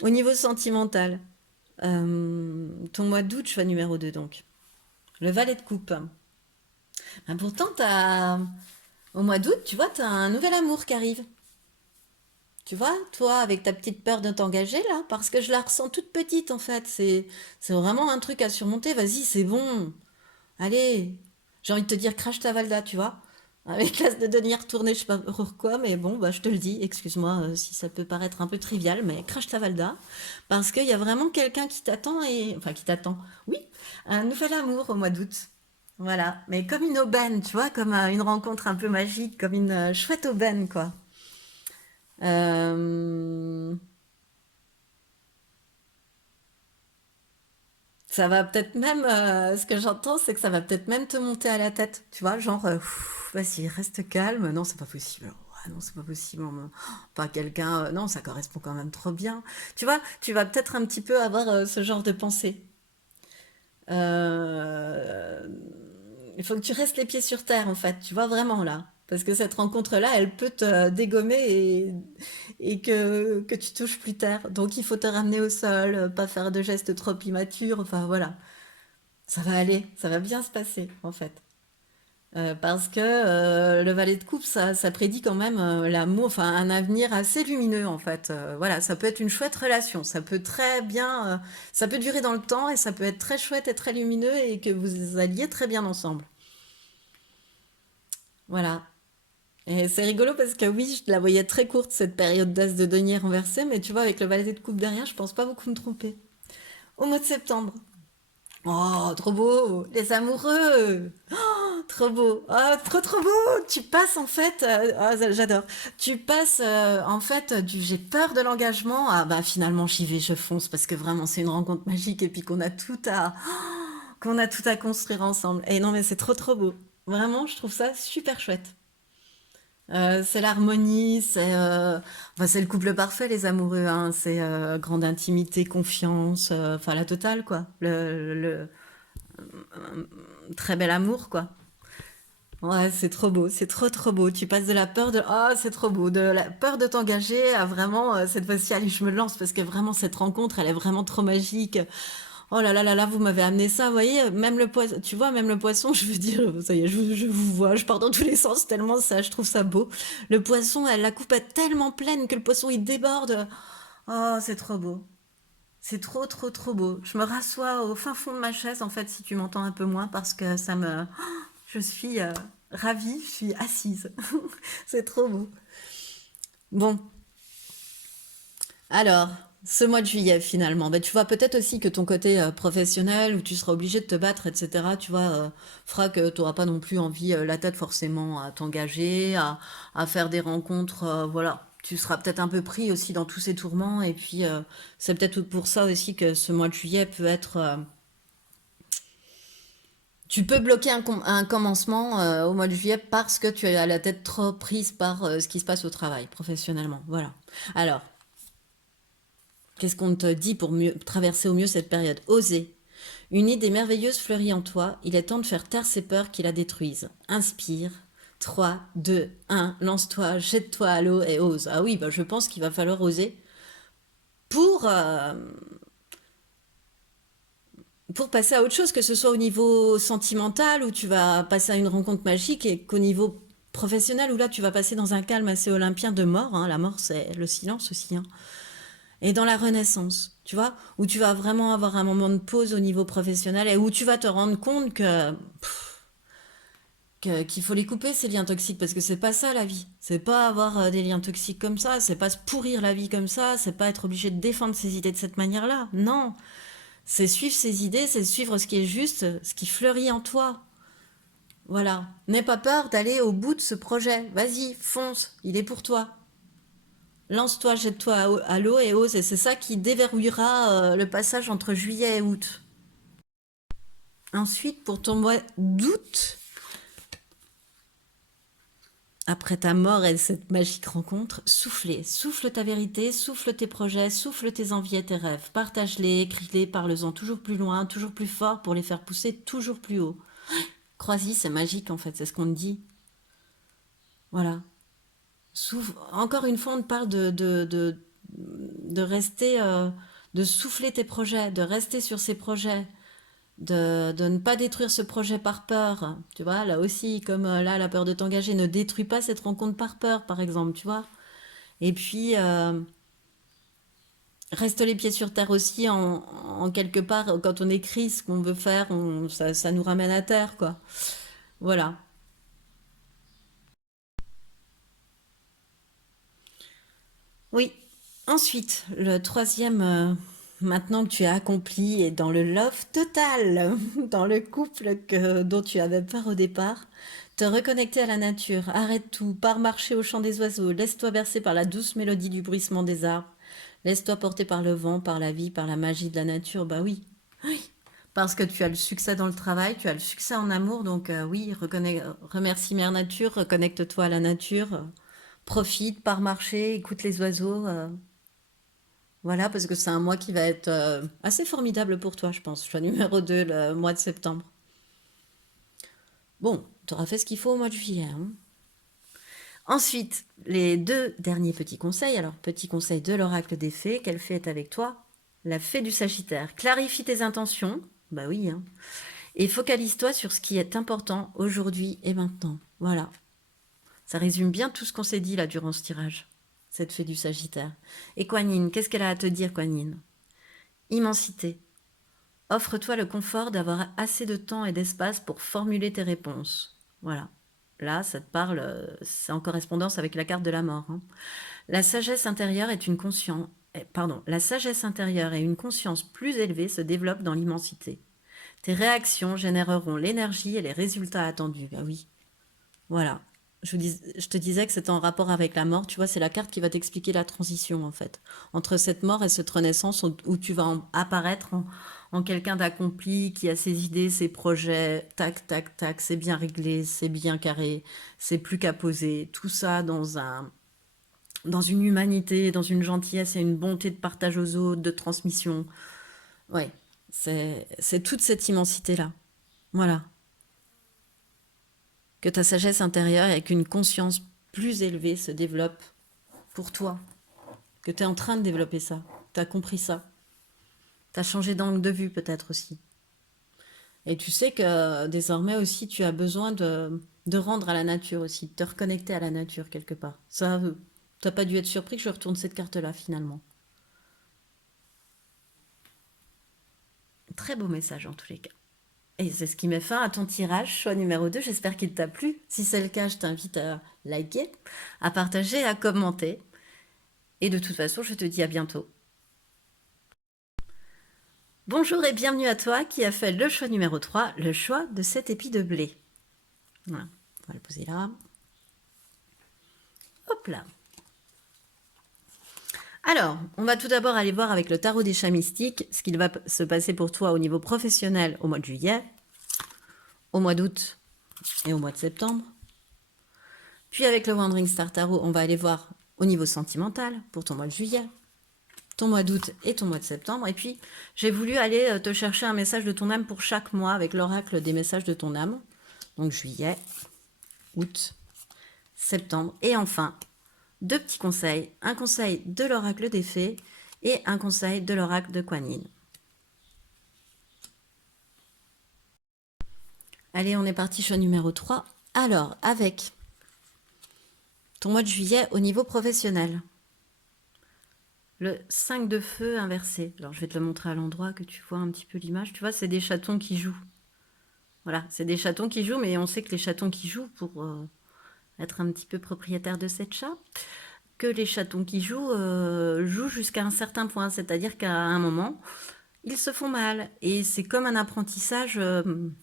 Au niveau sentimental, ton mois d'août, choix numéro 2 donc. Le valet de coupe. Ben pourtant, au mois d'août, tu vois, tu as un nouvel amour qui arrive. Tu vois, toi, avec ta petite peur de t'engager, là, parce que je la ressens toute petite, en fait. C'est vraiment un truc à surmonter. Vas-y, c'est bon. Allez, j'ai envie de te dire crache ta Valda, tu vois. Avec l'as de denier retourné, je sais pas pourquoi, mais bon, bah, je te le dis, excuse-moi si ça peut paraître un peu trivial, mais crache ta Valda. Parce qu'il y a vraiment quelqu'un qui t'attend et. Enfin, qui t'attend. Oui, un nouvel amour au mois d'août. Voilà, mais comme une aubaine, tu vois, comme une rencontre un peu magique, comme une chouette aubaine, quoi. Euh, Ça va peut-être même, ce que j'entends, c'est que ça va peut-être même te monter à la tête, tu vois, genre, vas-y, reste calme, non, c'est pas possible. Ah non, c'est pas possible, pas quelqu'un, non, ça correspond quand même trop bien. Tu vois, tu vas peut-être un petit peu avoir ce genre de pensée. Euh, il faut que tu restes les pieds sur terre, en fait, tu vois, vraiment là. Parce que cette rencontre-là, elle peut te dégommer et que tu touches plus terre. Donc il faut te ramener au sol, pas faire de gestes trop immatures, enfin voilà. Ça va aller, ça va bien se passer en fait. Parce que le valet de coupe, ça prédit quand même l'amour, enfin un avenir assez lumineux en fait. Voilà, ça peut être une chouette relation, ça peut très bien, ça peut durer dans le temps et ça peut être très chouette et très lumineux et que vous alliez très bien ensemble. Voilà. Et c'est rigolo parce que oui, je la voyais très courte cette période d'as de denier renversé, mais tu vois, avec le valet de coupe derrière, je pense pas beaucoup me tromper. Au mois de septembre. Oh, trop beau! Les amoureux! Trop beau. Ah, trop trop beau. Tu passes en fait, j'adore. Tu passes en fait du j'ai peur de l'engagement à bah finalement j'y vais, je fonce parce que vraiment c'est une rencontre magique et puis qu'on a tout à construire ensemble. Et non mais c'est trop trop beau. Vraiment, je trouve ça super chouette. C'est l'harmonie, enfin, c'est le couple parfait les amoureux, hein. C'est grande intimité, confiance, enfin la totale quoi. Très bel amour quoi. Ouais, c'est trop beau, c'est trop trop beau. Tu passes de la peur de ah, c'est trop beau, de la peur de t'engager à vraiment cette fois-ci allez, je me lance parce que vraiment cette rencontre, elle est vraiment trop magique. Oh là là là là, vous m'avez amené ça, vous voyez, même le poisson, tu vois, même le poisson, je veux dire, ça y est, je vous vois, je pars dans tous les sens tellement ça, je trouve ça beau. Le poisson, elle la coupe est tellement pleine que le poisson il déborde. Oh, c'est trop beau. C'est trop trop trop beau. Je me rassois au fin fond de ma chaise en fait si tu m'entends un peu moins parce que ça me je suis ravie, je suis assise. C'est trop beau. Bon, alors, ce mois de juillet finalement, ben, tu vois peut-être aussi que ton côté professionnel où tu seras obligé de te battre, etc., tu vois, fera que tu n'auras pas non plus envie, la tête forcément à t'engager, à faire des rencontres, voilà. tu seras peut-être un peu pris aussi dans tous ces tourments. Et puis, c'est peut-être pour ça aussi que ce mois de juillet peut être... tu peux bloquer un commencement au mois de juillet parce que tu as la tête trop prise par ce qui se passe au travail, professionnellement. Voilà. Alors, qu'est-ce qu'on te dit pour mieux traverser au mieux cette période? Oser. Une idée merveilleuse fleurit en toi. Il est temps de faire taire ces peurs qui la détruisent. Inspire. 3, 2, 1. Lance-toi, jette-toi à l'eau et ose. Ah oui, bah je pense qu'il va falloir oser pour, euh, pour passer à autre chose, que ce soit au niveau sentimental où tu vas passer à une rencontre magique et qu'au niveau professionnel où là tu vas passer dans un calme assez olympien de mort. Hein. La mort, c'est le silence aussi. Hein. Et dans la renaissance, tu vois, où tu vas vraiment avoir un moment de pause au niveau professionnel et où tu vas te rendre compte qu'il faut les couper ces liens toxiques parce que c'est pas ça la vie. C'est pas avoir des liens toxiques comme ça, c'est pas se pourrir la vie comme ça, c'est pas être obligé de défendre ses idées de cette manière-là. Non, c'est suivre ses idées, c'est suivre ce qui est juste, ce qui fleurit en toi. Voilà. N'aie pas peur d'aller au bout de ce projet. Vas-y, fonce, il est pour toi. Lance-toi, jette-toi à l'eau et ose. Et c'est ça qui déverrouillera le passage entre juillet et août. Ensuite, pour ton mois d'août, après ta mort et cette magique rencontre, souffle ta vérité, souffle tes projets, souffle tes envies et tes rêves. Partage-les, écris-les, parle-en toujours plus loin, toujours plus fort pour les faire pousser toujours plus haut. Crois-y, c'est magique en fait, c'est ce qu'on te dit. Voilà. Encore une fois, on te parle de rester, de souffler tes projets, de rester sur ces projets, de ne pas détruire ce projet par peur. Tu vois, là aussi, comme là, la peur de t'engager, ne détruis pas cette rencontre par peur, par exemple, tu vois. Et puis, reste les pieds sur terre aussi, en quelque part, quand on écrit ce qu'on veut faire, ça nous ramène à terre, quoi. Voilà. Oui. Ensuite, le troisième, maintenant que tu as accompli et dans le love total, dans le couple dont tu avais peur au départ, te reconnecter à la nature, arrête tout, pars marcher au chant des oiseaux, laisse-toi bercer par la douce mélodie du bruissement des arbres, laisse-toi porter par le vent, par la vie, par la magie de la nature, bah oui, parce que tu as le succès dans le travail, tu as le succès en amour, donc oui, remercie Mère Nature, reconnecte-toi à la nature, profite, pars marcher, écoute les oiseaux, voilà, parce que c'est un mois qui va être assez formidable pour toi, je pense. Choix numéro 2, le mois de septembre. Bon, tu auras fait ce qu'il faut au mois de juillet. Hein. Ensuite, les deux derniers petits conseils. Alors, petit conseil de l'oracle des fées. Quelle fée est avec toi? La fée du Sagittaire. Clarifie tes intentions. Bah oui. Hein. Et focalise-toi sur ce qui est important aujourd'hui et maintenant. Voilà. Ça résume bien tout ce qu'on s'est dit là durant ce tirage. Cette fée du Sagittaire. Et Kuan Yin, qu'est-ce qu'elle a à te dire, Kuan Yin? Immensité. Offre-toi le confort d'avoir assez de temps et d'espace pour formuler tes réponses. Voilà. Là, ça te parle, c'est en correspondance avec la carte de la mort. Hein. La sagesse intérieure est une conscience. Pardon, la sagesse intérieure et une conscience plus élevée se développent dans l'immensité. Tes réactions généreront l'énergie et les résultats attendus. Ah oui, voilà. Je te disais que c'était en rapport avec la mort. Tu vois, c'est la carte qui va t'expliquer la transition, en fait. Entre cette mort et cette renaissance où tu vas apparaître en quelqu'un d'accompli, qui a ses idées, ses projets, tac, tac, tac, c'est bien réglé, c'est bien carré, c'est plus qu'à poser. Tout ça dans une humanité, dans une gentillesse et une bonté de partage aux autres, de transmission. Ouais, c'est toute cette immensité-là. Voilà. Que ta sagesse intérieure et qu'une conscience plus élevée se développe pour toi. Que tu es en train de développer ça. Tu as compris ça. Tu as changé d'angle de vue peut-être aussi. Et tu sais que désormais aussi tu as besoin de rendre à la nature aussi, de te reconnecter à la nature quelque part. Ça, tu n'as pas dû être surpris que je retourne cette carte-là finalement. Très beau message en tous les cas. Et c'est ce qui met fin à ton tirage, choix numéro 2. J'espère qu'il t'a plu. Si c'est le cas, je t'invite à liker, à partager, à commenter. Et de toute façon, je te dis à bientôt. Bonjour et bienvenue à toi qui a fait le choix numéro 3, le choix de cet épi de blé. Voilà, on va le poser là. Hop là. Alors, on va tout d'abord aller voir avec le tarot des chats mystiques ce qu'il va se passer pour toi au niveau professionnel au mois de juillet, au mois d'août et au mois de septembre. Puis avec le Wandering Star Tarot, on va aller voir au niveau sentimental pour ton mois de juillet, ton mois d'août et ton mois de septembre. Et puis, j'ai voulu aller te chercher un message de ton âme pour chaque mois avec l'oracle des messages de ton âme. Donc juillet, août, septembre. Et enfin, deux petits conseils. Un conseil de l'oracle des fées et un conseil de l'oracle de Kuan Yin. Allez, on est parti choix numéro 3. Alors, avec ton mois de juillet au niveau professionnel. Le 5 de feu inversé. Alors, je vais te le montrer à l'endroit que tu vois un petit peu l'image. Tu vois, c'est des chatons qui jouent. Voilà, c'est des chatons qui jouent, mais on sait que les chatons qui jouent, pour être un petit peu propriétaire de cette chat, que les chatons qui jouent jouent jusqu'à un certain point. C'est-à-dire qu'à un moment, ils se font mal. Et c'est comme un apprentissage de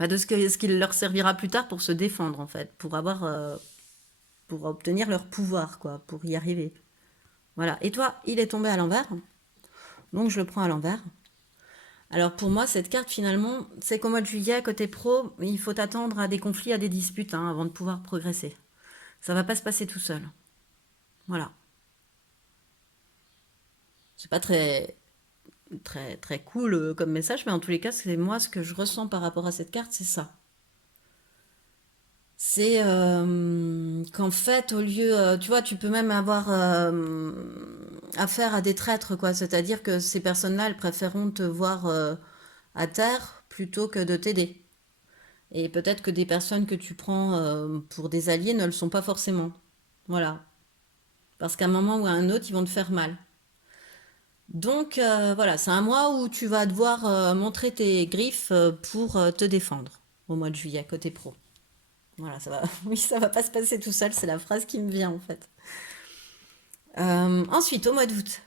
ce qui leur servira plus tard pour se défendre, en fait, pour obtenir leur pouvoir, quoi, pour y arriver. Voilà. Et toi, il est tombé à l'envers. Donc, je le prends à l'envers. Alors, pour moi, cette carte, finalement, c'est qu'au mois de juillet, côté pro, il faut attendre à des conflits, à des disputes, hein, avant de pouvoir progresser. Ça va pas se passer tout seul. Voilà. C'est pas très, très, très cool comme message, mais en tous les cas, c'est moi ce que je ressens par rapport à cette carte, c'est ça. C'est qu'en fait, au lieu, tu vois, tu peux même avoir affaire à des traîtres, quoi. C'est-à-dire que ces personnes-là, elles préféreront te voir à terre plutôt que de t'aider. Et peut-être que des personnes que tu prends pour des alliés ne le sont pas forcément. Voilà. Parce qu'à un moment ou à un autre, ils vont te faire mal. Donc voilà, c'est un mois où tu vas devoir montrer tes griffes pour te défendre au mois de juillet, côté pro. Voilà, ça va. Oui, ça va pas se passer tout seul, c'est la phrase qui me vient en fait. Ensuite, au mois d'août,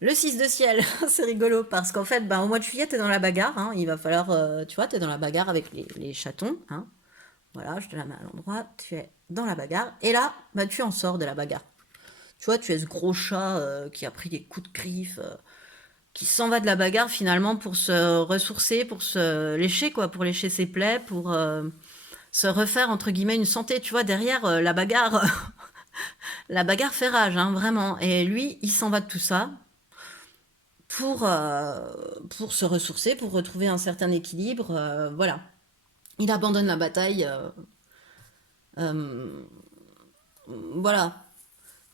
le 6 de ciel, c'est rigolo parce qu'en fait, au mois de juillet, tu es dans la bagarre. Hein, il va falloir, tu vois, tu es dans la bagarre avec les chatons. Hein, voilà, je te la mets à l'endroit, tu es dans la bagarre. Et là, tu en sors de la bagarre. Tu vois, tu es ce gros chat qui a pris des coups de griffe, qui s'en va de la bagarre finalement pour se ressourcer, pour se lécher, quoi, pour lécher ses plaies, pour se refaire, entre guillemets, une santé. Tu vois, derrière la bagarre, la bagarre fait rage, hein, vraiment. Et lui, il s'en va de tout ça pour se ressourcer, pour retrouver un certain équilibre. Voilà. Il abandonne la bataille. Euh, voilà.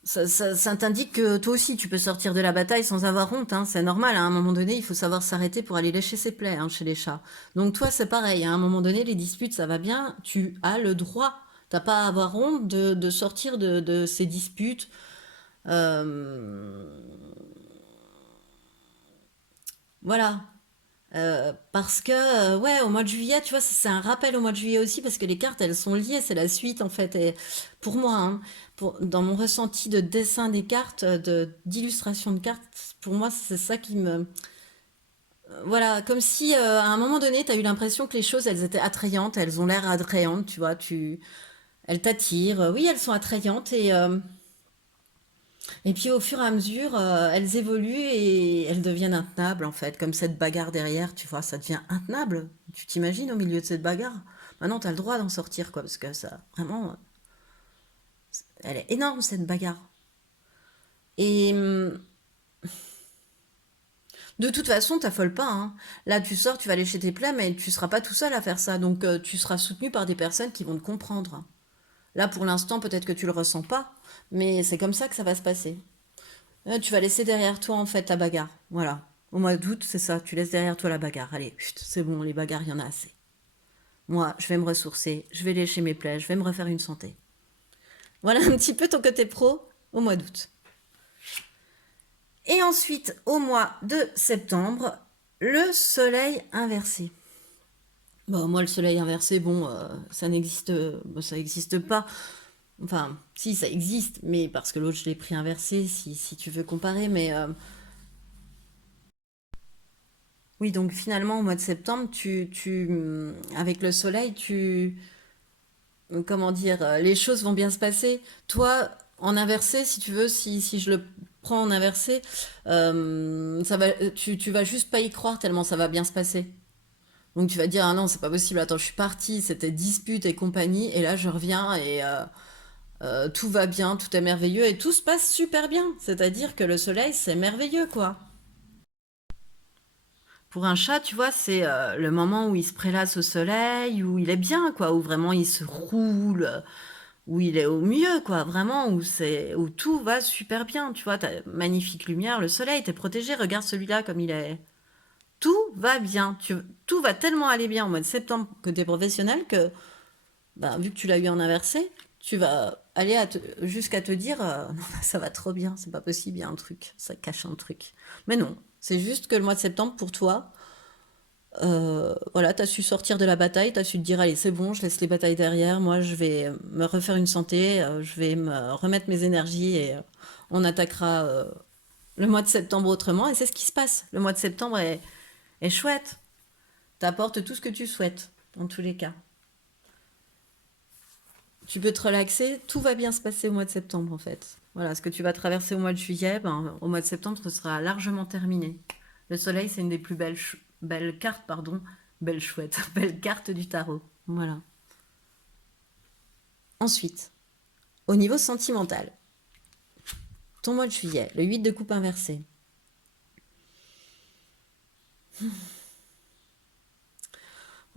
Ça t'indique que toi aussi, tu peux sortir de la bataille sans avoir honte. Hein. C'est normal, hein. À un moment donné, il faut savoir s'arrêter pour aller lécher ses plaies hein, chez les chats. Donc toi, c'est pareil. À un moment donné, les disputes, ça va bien. Tu as le droit. T'as pas à avoir honte de sortir de ces disputes. Euh, voilà. Parce que, ouais, au mois de juillet, tu vois, c'est un rappel au mois de juillet aussi, parce que les cartes, elles sont liées, c'est la suite, en fait. Et pour moi, hein, dans mon ressenti de dessin des cartes, d'illustration de cartes, pour moi, c'est ça qui me... Voilà, comme si, à un moment donné, tu as eu l'impression que les choses, elles étaient attrayantes, elles ont l'air attrayantes, tu vois, elles t'attirent. Oui, elles sont attrayantes, et puis au fur et à mesure, elles évoluent et elles deviennent intenables en fait. Comme cette bagarre derrière, tu vois, ça devient intenable. Tu t'imagines au milieu de cette bagarre? Maintenant, tu as le droit d'en sortir, quoi, parce que ça, vraiment, elle est énorme cette bagarre. Et de toute façon, t'affole pas, hein. Là, tu sors, tu vas aller chez tes plats, mais tu seras pas tout seul à faire ça. Donc, tu seras soutenu par des personnes qui vont te comprendre. Là, pour l'instant, peut-être que tu le ressens pas, mais c'est comme ça que ça va se passer. Tu vas laisser derrière toi en fait la bagarre. Voilà. Au mois d'août, c'est ça. Tu laisses derrière toi la bagarre. Allez, chut, c'est bon, les bagarres, il y en a assez. Moi, je vais me ressourcer, je vais lécher mes plaies, je vais me refaire une santé. Voilà un petit peu ton côté pro au mois d'août. Et ensuite, au mois de septembre, le soleil inversé. Bon, moi, le soleil inversé, bon, ça n'existe pas. Enfin, si, ça existe, mais parce que l'autre, je l'ai pris inversé, si tu veux comparer, mais oui, donc finalement, au mois de septembre, avec le soleil, comment dire, les choses vont bien se passer. Toi, En inversé, si tu veux, si je le prends en inversé, tu vas juste pas y croire tellement ça va bien se passer. Donc tu vas dire, ah non, c'est pas possible, attends, je suis partie, c'était dispute et compagnie, et là je reviens et tout va bien, tout est merveilleux et tout se passe super bien. C'est-à-dire que le soleil, c'est merveilleux, quoi. Pour un chat, tu vois, c'est le moment où il se prélasse au soleil, où il est bien, quoi, où vraiment il se roule, où il est au mieux, quoi, vraiment, où tout va super bien, tu vois, t'as magnifique lumière, le soleil, t'es protégé, regarde celui-là comme il est. Tout va bien, tout va tellement aller bien au mois de septembre côté professionnel que, bah, vu que tu l'as eu en inversé, tu vas aller jusqu'à te dire, non, ça va trop bien, c'est pas possible, il y a un truc, ça cache un truc. Mais non, c'est juste que le mois de septembre, pour toi, voilà, tu as su sortir de la bataille, tu as su te dire, allez, c'est bon, je laisse les batailles derrière, moi je vais me refaire une santé, je vais me remettre mes énergies et on attaquera le mois de septembre autrement. Et c'est ce qui se passe. Le mois de septembre est chouette. T'apportes tout ce que tu souhaites, dans tous les cas. Tu peux te relaxer, tout va bien se passer au mois de septembre en fait. Voilà, ce que tu vas traverser au mois de juillet, ben, au mois de septembre, ce sera largement terminé. Le soleil, c'est une des plus belles cartes, pardon, belles chouettes, belles cartes du tarot. Voilà. Ensuite, au niveau sentimental, ton mois de juillet, le 8 de coupe inversé.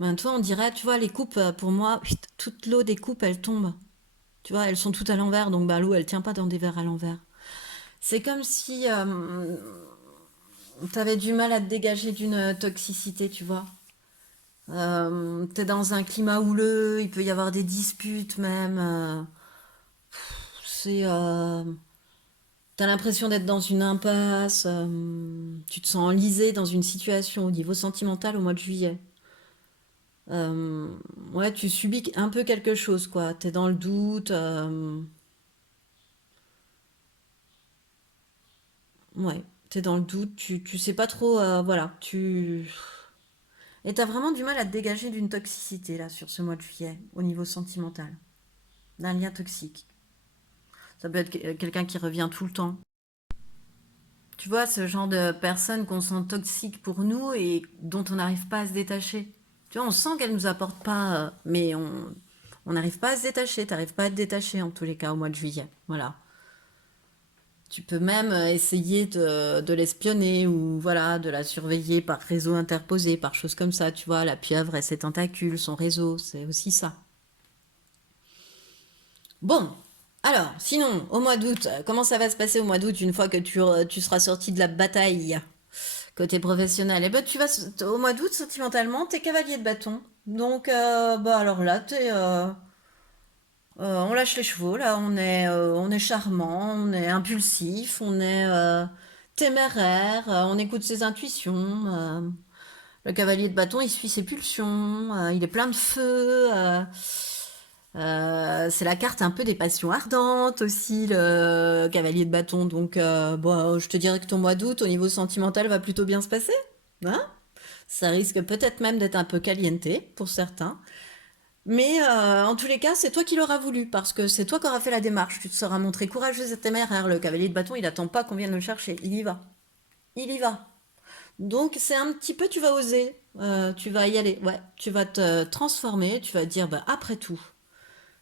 Ben, toi, on dirait, tu vois, les coupes, pour moi, toute l'eau des coupes, elle tombe. Tu vois, elles sont toutes à l'envers, donc bah, l'eau, elle tient pas dans des verres à l'envers. C'est comme si t'avais du mal à te dégager d'une toxicité, tu vois. T'es dans un climat houleux, il peut y avoir des disputes même. C'est, t'as l'impression d'être dans une impasse. Tu te sens enlisé dans une situation au niveau sentimental au mois de juillet. Euh, ouais, tu subis un peu quelque chose, quoi. T'es dans le doute. Ouais, t'es dans le doute. Tu sais pas trop. Voilà, tu. Et t'as vraiment du mal à te dégager d'une toxicité là sur ce mois de juillet au niveau sentimental, d'un lien toxique. Ça peut être quelqu'un qui revient tout le temps. Tu vois, ce genre de personne qu'on sent toxique pour nous et dont on n'arrive pas à se détacher. Tu vois, on sent qu'elle nous apporte pas, mais on n'arrive pas à se détacher. T'arrives pas à te détacher en tous les cas au mois de juillet. Voilà. Tu peux même essayer de l'espionner ou voilà, de la surveiller par réseau interposé, par choses comme ça. Tu vois, la pieuvre et ses tentacules, son réseau, c'est aussi ça. Bon, alors, sinon, au mois d'août, comment ça va se passer au mois d'août une fois que tu seras sorti de la bataille côté professionnel? Eh ben, au mois d'août, sentimentalement, t'es cavalier de bâton. Donc, bah alors là, on lâche les chevaux, là, on est charmant, on est impulsif, on est téméraire, on écoute ses intuitions. Le cavalier de bâton, il suit ses pulsions, il est plein de feu. C'est la carte un peu des passions ardentes aussi, le cavalier de bâton. Donc, bon, je te dirais que ton mois d'août, au niveau sentimental, va plutôt bien se passer. Hein? Ça risque peut-être même d'être un peu caliente pour certains. Mais en tous les cas, c'est toi qui l'auras voulu, parce que c'est toi qui auras fait la démarche. Tu te seras montré courageux et téméraire. Le cavalier de bâton, il attend pas qu'on vienne le chercher. Il y va. Il y va. Donc c'est un petit peu, tu vas oser. Tu vas y aller. Ouais, tu vas te transformer. Tu vas te dire, bah, après tout,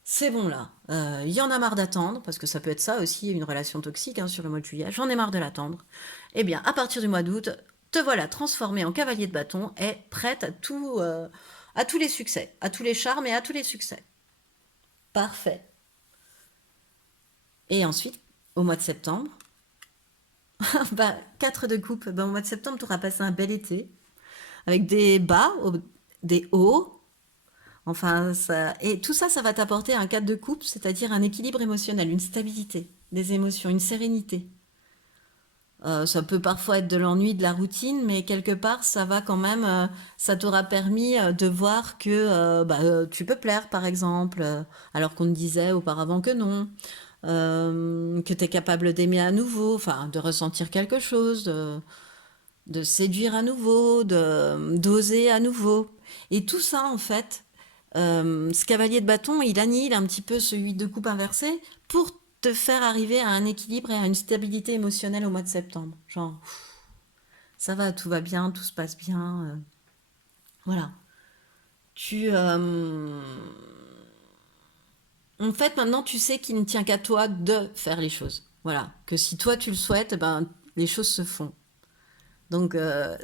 c'est bon là. Il y en a marre d'attendre, parce que ça peut être ça aussi, une relation toxique hein, sur le mois de juillet. J'en ai marre de l'attendre. Eh bien, à partir du mois d'août, te voilà transformé en cavalier de bâton et prête à tous les succès, à tous les charmes et à tous les succès. Parfait. Et ensuite, au mois de septembre, bah, 4 de coupe, bah, au mois de septembre, tu auras passé un bel été, avec des bas, des hauts, enfin, et tout ça, ça va t'apporter un 4 de coupe, c'est-à-dire un équilibre émotionnel, une stabilité, des émotions, une sérénité. Ça peut parfois être de l'ennui, de la routine, mais quelque part, ça va quand même, ça t'aura permis de voir que bah, tu peux plaire, par exemple, alors qu'on te disait auparavant que non. Que tu es capable d'aimer à nouveau, enfin de ressentir quelque chose, de séduire à nouveau, d'oser à nouveau. Et tout ça, en fait, ce cavalier de bâton, il annihile un petit peu ce 8 de coupe inversé pour te faire arriver à un équilibre et à une stabilité émotionnelle au mois de septembre. Genre, ça va, tout va bien, tout se passe bien. Voilà. Tu, En fait, maintenant, tu sais qu'il ne tient qu'à toi de faire les choses. Voilà. Que si toi, tu le souhaites, ben, les choses se font. Donc,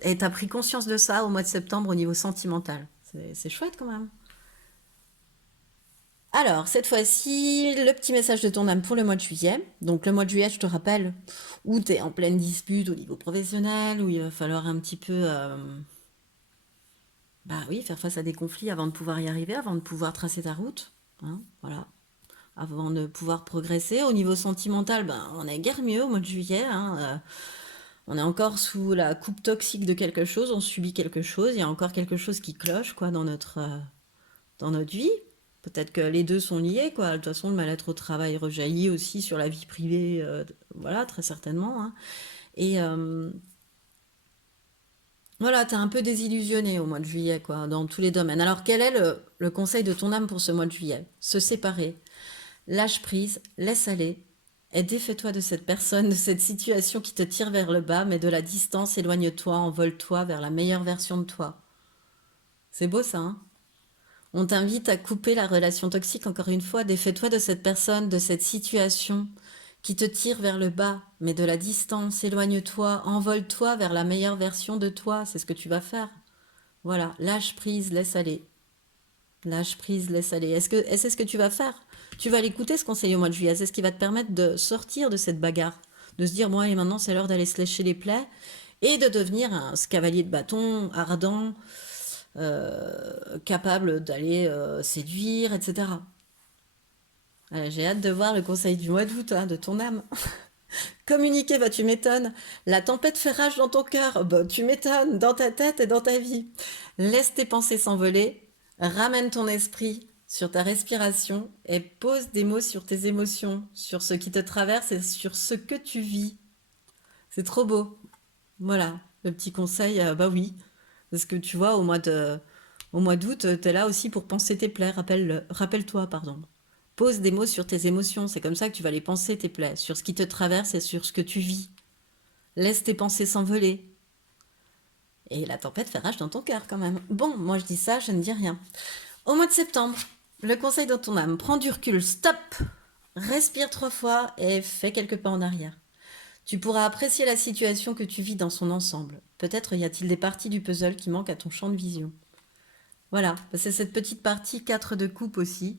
et tu as pris conscience de ça au mois de septembre au niveau sentimental. C'est chouette quand même. Alors, cette fois-ci, le petit message de ton âme pour le mois de juillet. Donc, le mois de juillet, je te rappelle, où tu es en pleine dispute au niveau professionnel, où il va falloir un petit peu, bah oui, faire face à des conflits avant de pouvoir y arriver, avant de pouvoir tracer ta route. Hein, voilà. Avant de pouvoir progresser. Au niveau sentimental, ben, on est guère mieux au mois de juillet. Hein, on est encore sous la coupe toxique de quelque chose, on subit quelque chose, il y a encore quelque chose qui cloche quoi, dans notre vie. Peut-être que les deux sont liés, quoi. De toute façon, le mal-être au travail rejaillit aussi sur la vie privée, voilà, très certainement. Hein. Et voilà, t'es un peu désillusionné au mois de juillet, quoi, dans tous les domaines. Alors, quel est le conseil de ton âme pour ce mois de juillet? Se séparer, lâche prise, laisse aller, et défais-toi de cette personne, de cette situation qui te tire vers le bas, mais de la distance, éloigne-toi, envole-toi vers la meilleure version de toi. C'est beau ça, hein? On t'invite à couper la relation toxique, encore une fois, défais-toi de cette personne, de cette situation qui te tire vers le bas, mais de la distance, éloigne-toi, envole-toi vers la meilleure version de toi, c'est ce que tu vas faire. Voilà, lâche prise, laisse aller. Lâche prise, laisse aller. Est-ce que ce que tu vas faire? Tu vas l'écouter ce conseil au mois de juillet. C'est ce qui va te permettre de sortir de cette bagarre. De se dire, moi, et maintenant, c'est l'heure d'aller se lécher les plaies. Et de devenir un cavalier de bâton, ardent, capable d'aller séduire, etc. J'ai hâte de voir le conseil du mois d'août, hein, de ton âme. Communiquer, bah tu m'étonnes. La tempête fait rage dans ton cœur, bah tu m'étonnes, dans ta tête et dans ta vie. Laisse tes pensées s'envoler, ramène ton esprit sur ta respiration et pose des mots sur tes émotions, sur ce qui te traverse et sur ce que tu vis. C'est trop beau. Voilà, le petit conseil, bah oui. Parce que tu vois, au mois d'août, t'es là aussi pour penser tes plaies, rappelle-toi, pardon. Pose des mots sur tes émotions, c'est comme ça que tu vas les penser, tes plaies, sur ce qui te traverse et sur ce que tu vis. Laisse tes pensées s'envoler. Et la tempête fait rage dans ton cœur quand même. Bon, moi je dis ça, je ne dis rien. Au mois de septembre, le conseil dans ton âme, prends du recul, stop, respire 3 fois et fais quelques pas en arrière. Tu pourras apprécier la situation que tu vis dans son ensemble. Peut-être y a-t-il des parties du puzzle qui manquent à ton champ de vision. Voilà, c'est cette petite partie 4 de coupe aussi.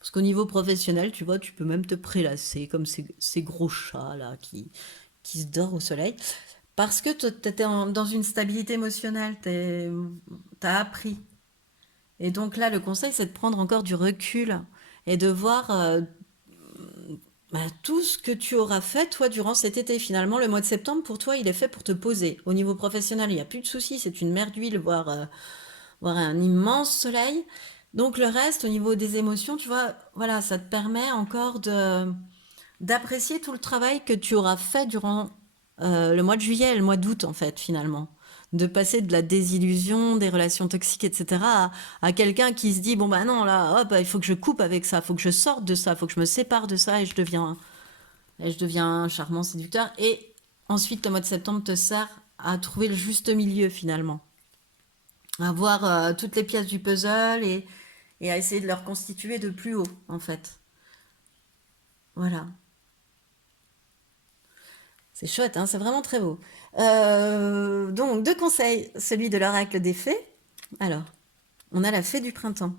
Parce qu'au niveau professionnel, tu vois, tu peux même te prélasser comme ces gros chats là qui se dorent au soleil. Parce que tu étais dans une stabilité émotionnelle, t'as appris. Et donc là, le conseil, c'est de prendre encore du recul et de voir bah, tout ce que tu auras fait, toi, durant cet été. Finalement, le mois de septembre, pour toi, il est fait pour te poser. Au niveau professionnel, il n'y a plus de soucis, c'est une mer d'huile, voire un immense soleil. Donc le reste, au niveau des émotions, tu vois, voilà, ça te permet encore d'apprécier tout le travail que tu auras fait durant le mois de juillet et le mois d'août, en fait, finalement. De passer de la désillusion, des relations toxiques, etc., à quelqu'un qui se dit, bon, bah non, là, hop, il faut que je coupe avec ça, il faut que je sorte de ça, il faut que je me sépare de ça et je deviens un charmant séducteur. Et ensuite, le mois de septembre te sert à trouver le juste milieu, finalement. À voir toutes les pièces du puzzle et à essayer de leur constituer de plus haut, en fait. Voilà. C'est chouette, hein, c'est vraiment très beau. Donc, 2 conseils. Celui de l'oracle des fées. Alors, on a la fée du printemps.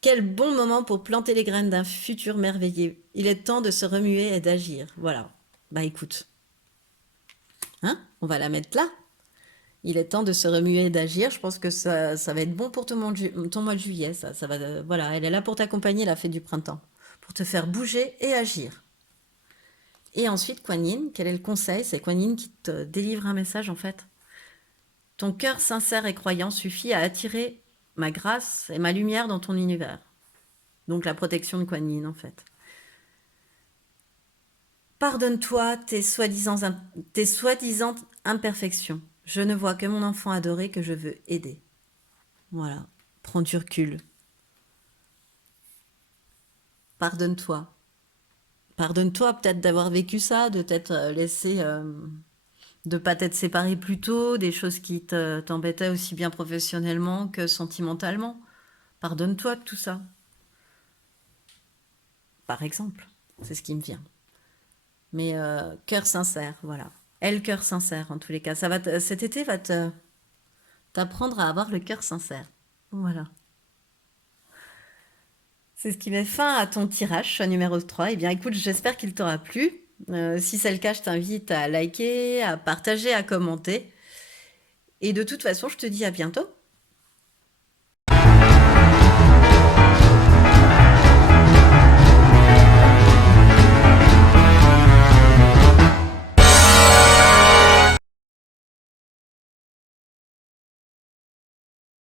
Quel bon moment pour planter les graines d'un futur merveilleux. Il est temps de se remuer et d'agir. Voilà. Bah écoute, hein, on va la mettre là. Il est temps de se remuer et d'agir. Je pense que ça va être bon pour ton mois de juillet. Ça va, voilà, elle est là pour t'accompagner, la fée du printemps. Pour te faire bouger et agir. Et ensuite, Kuan Yin, quel est le conseil? C'est Kuan Yin qui te délivre un message en fait. Ton cœur sincère et croyant suffit à attirer ma grâce et ma lumière dans ton univers. Donc la protection de Kuan Yin en fait. Pardonne-toi tes soi-disant imperfections. Je ne vois que mon enfant adoré que je veux aider. Voilà. Prends du recul. Pardonne-toi. Pardonne-toi peut-être d'avoir vécu ça, de t'être laissé, de pas t'être séparé plus tôt, des choses qui t'embêtaient aussi bien professionnellement que sentimentalement. Pardonne-toi de tout ça, par exemple. C'est ce qui me vient. Mais cœur sincère, voilà. Aie le cœur sincère en tous les cas. Cet été va t'apprendre à avoir le cœur sincère. Voilà. C'est ce qui met fin à ton tirage numéro 3. Eh bien, écoute, j'espère qu'il t'aura plu. Si c'est le cas, je t'invite à liker, à partager, à commenter. Et de toute façon, je te dis à bientôt.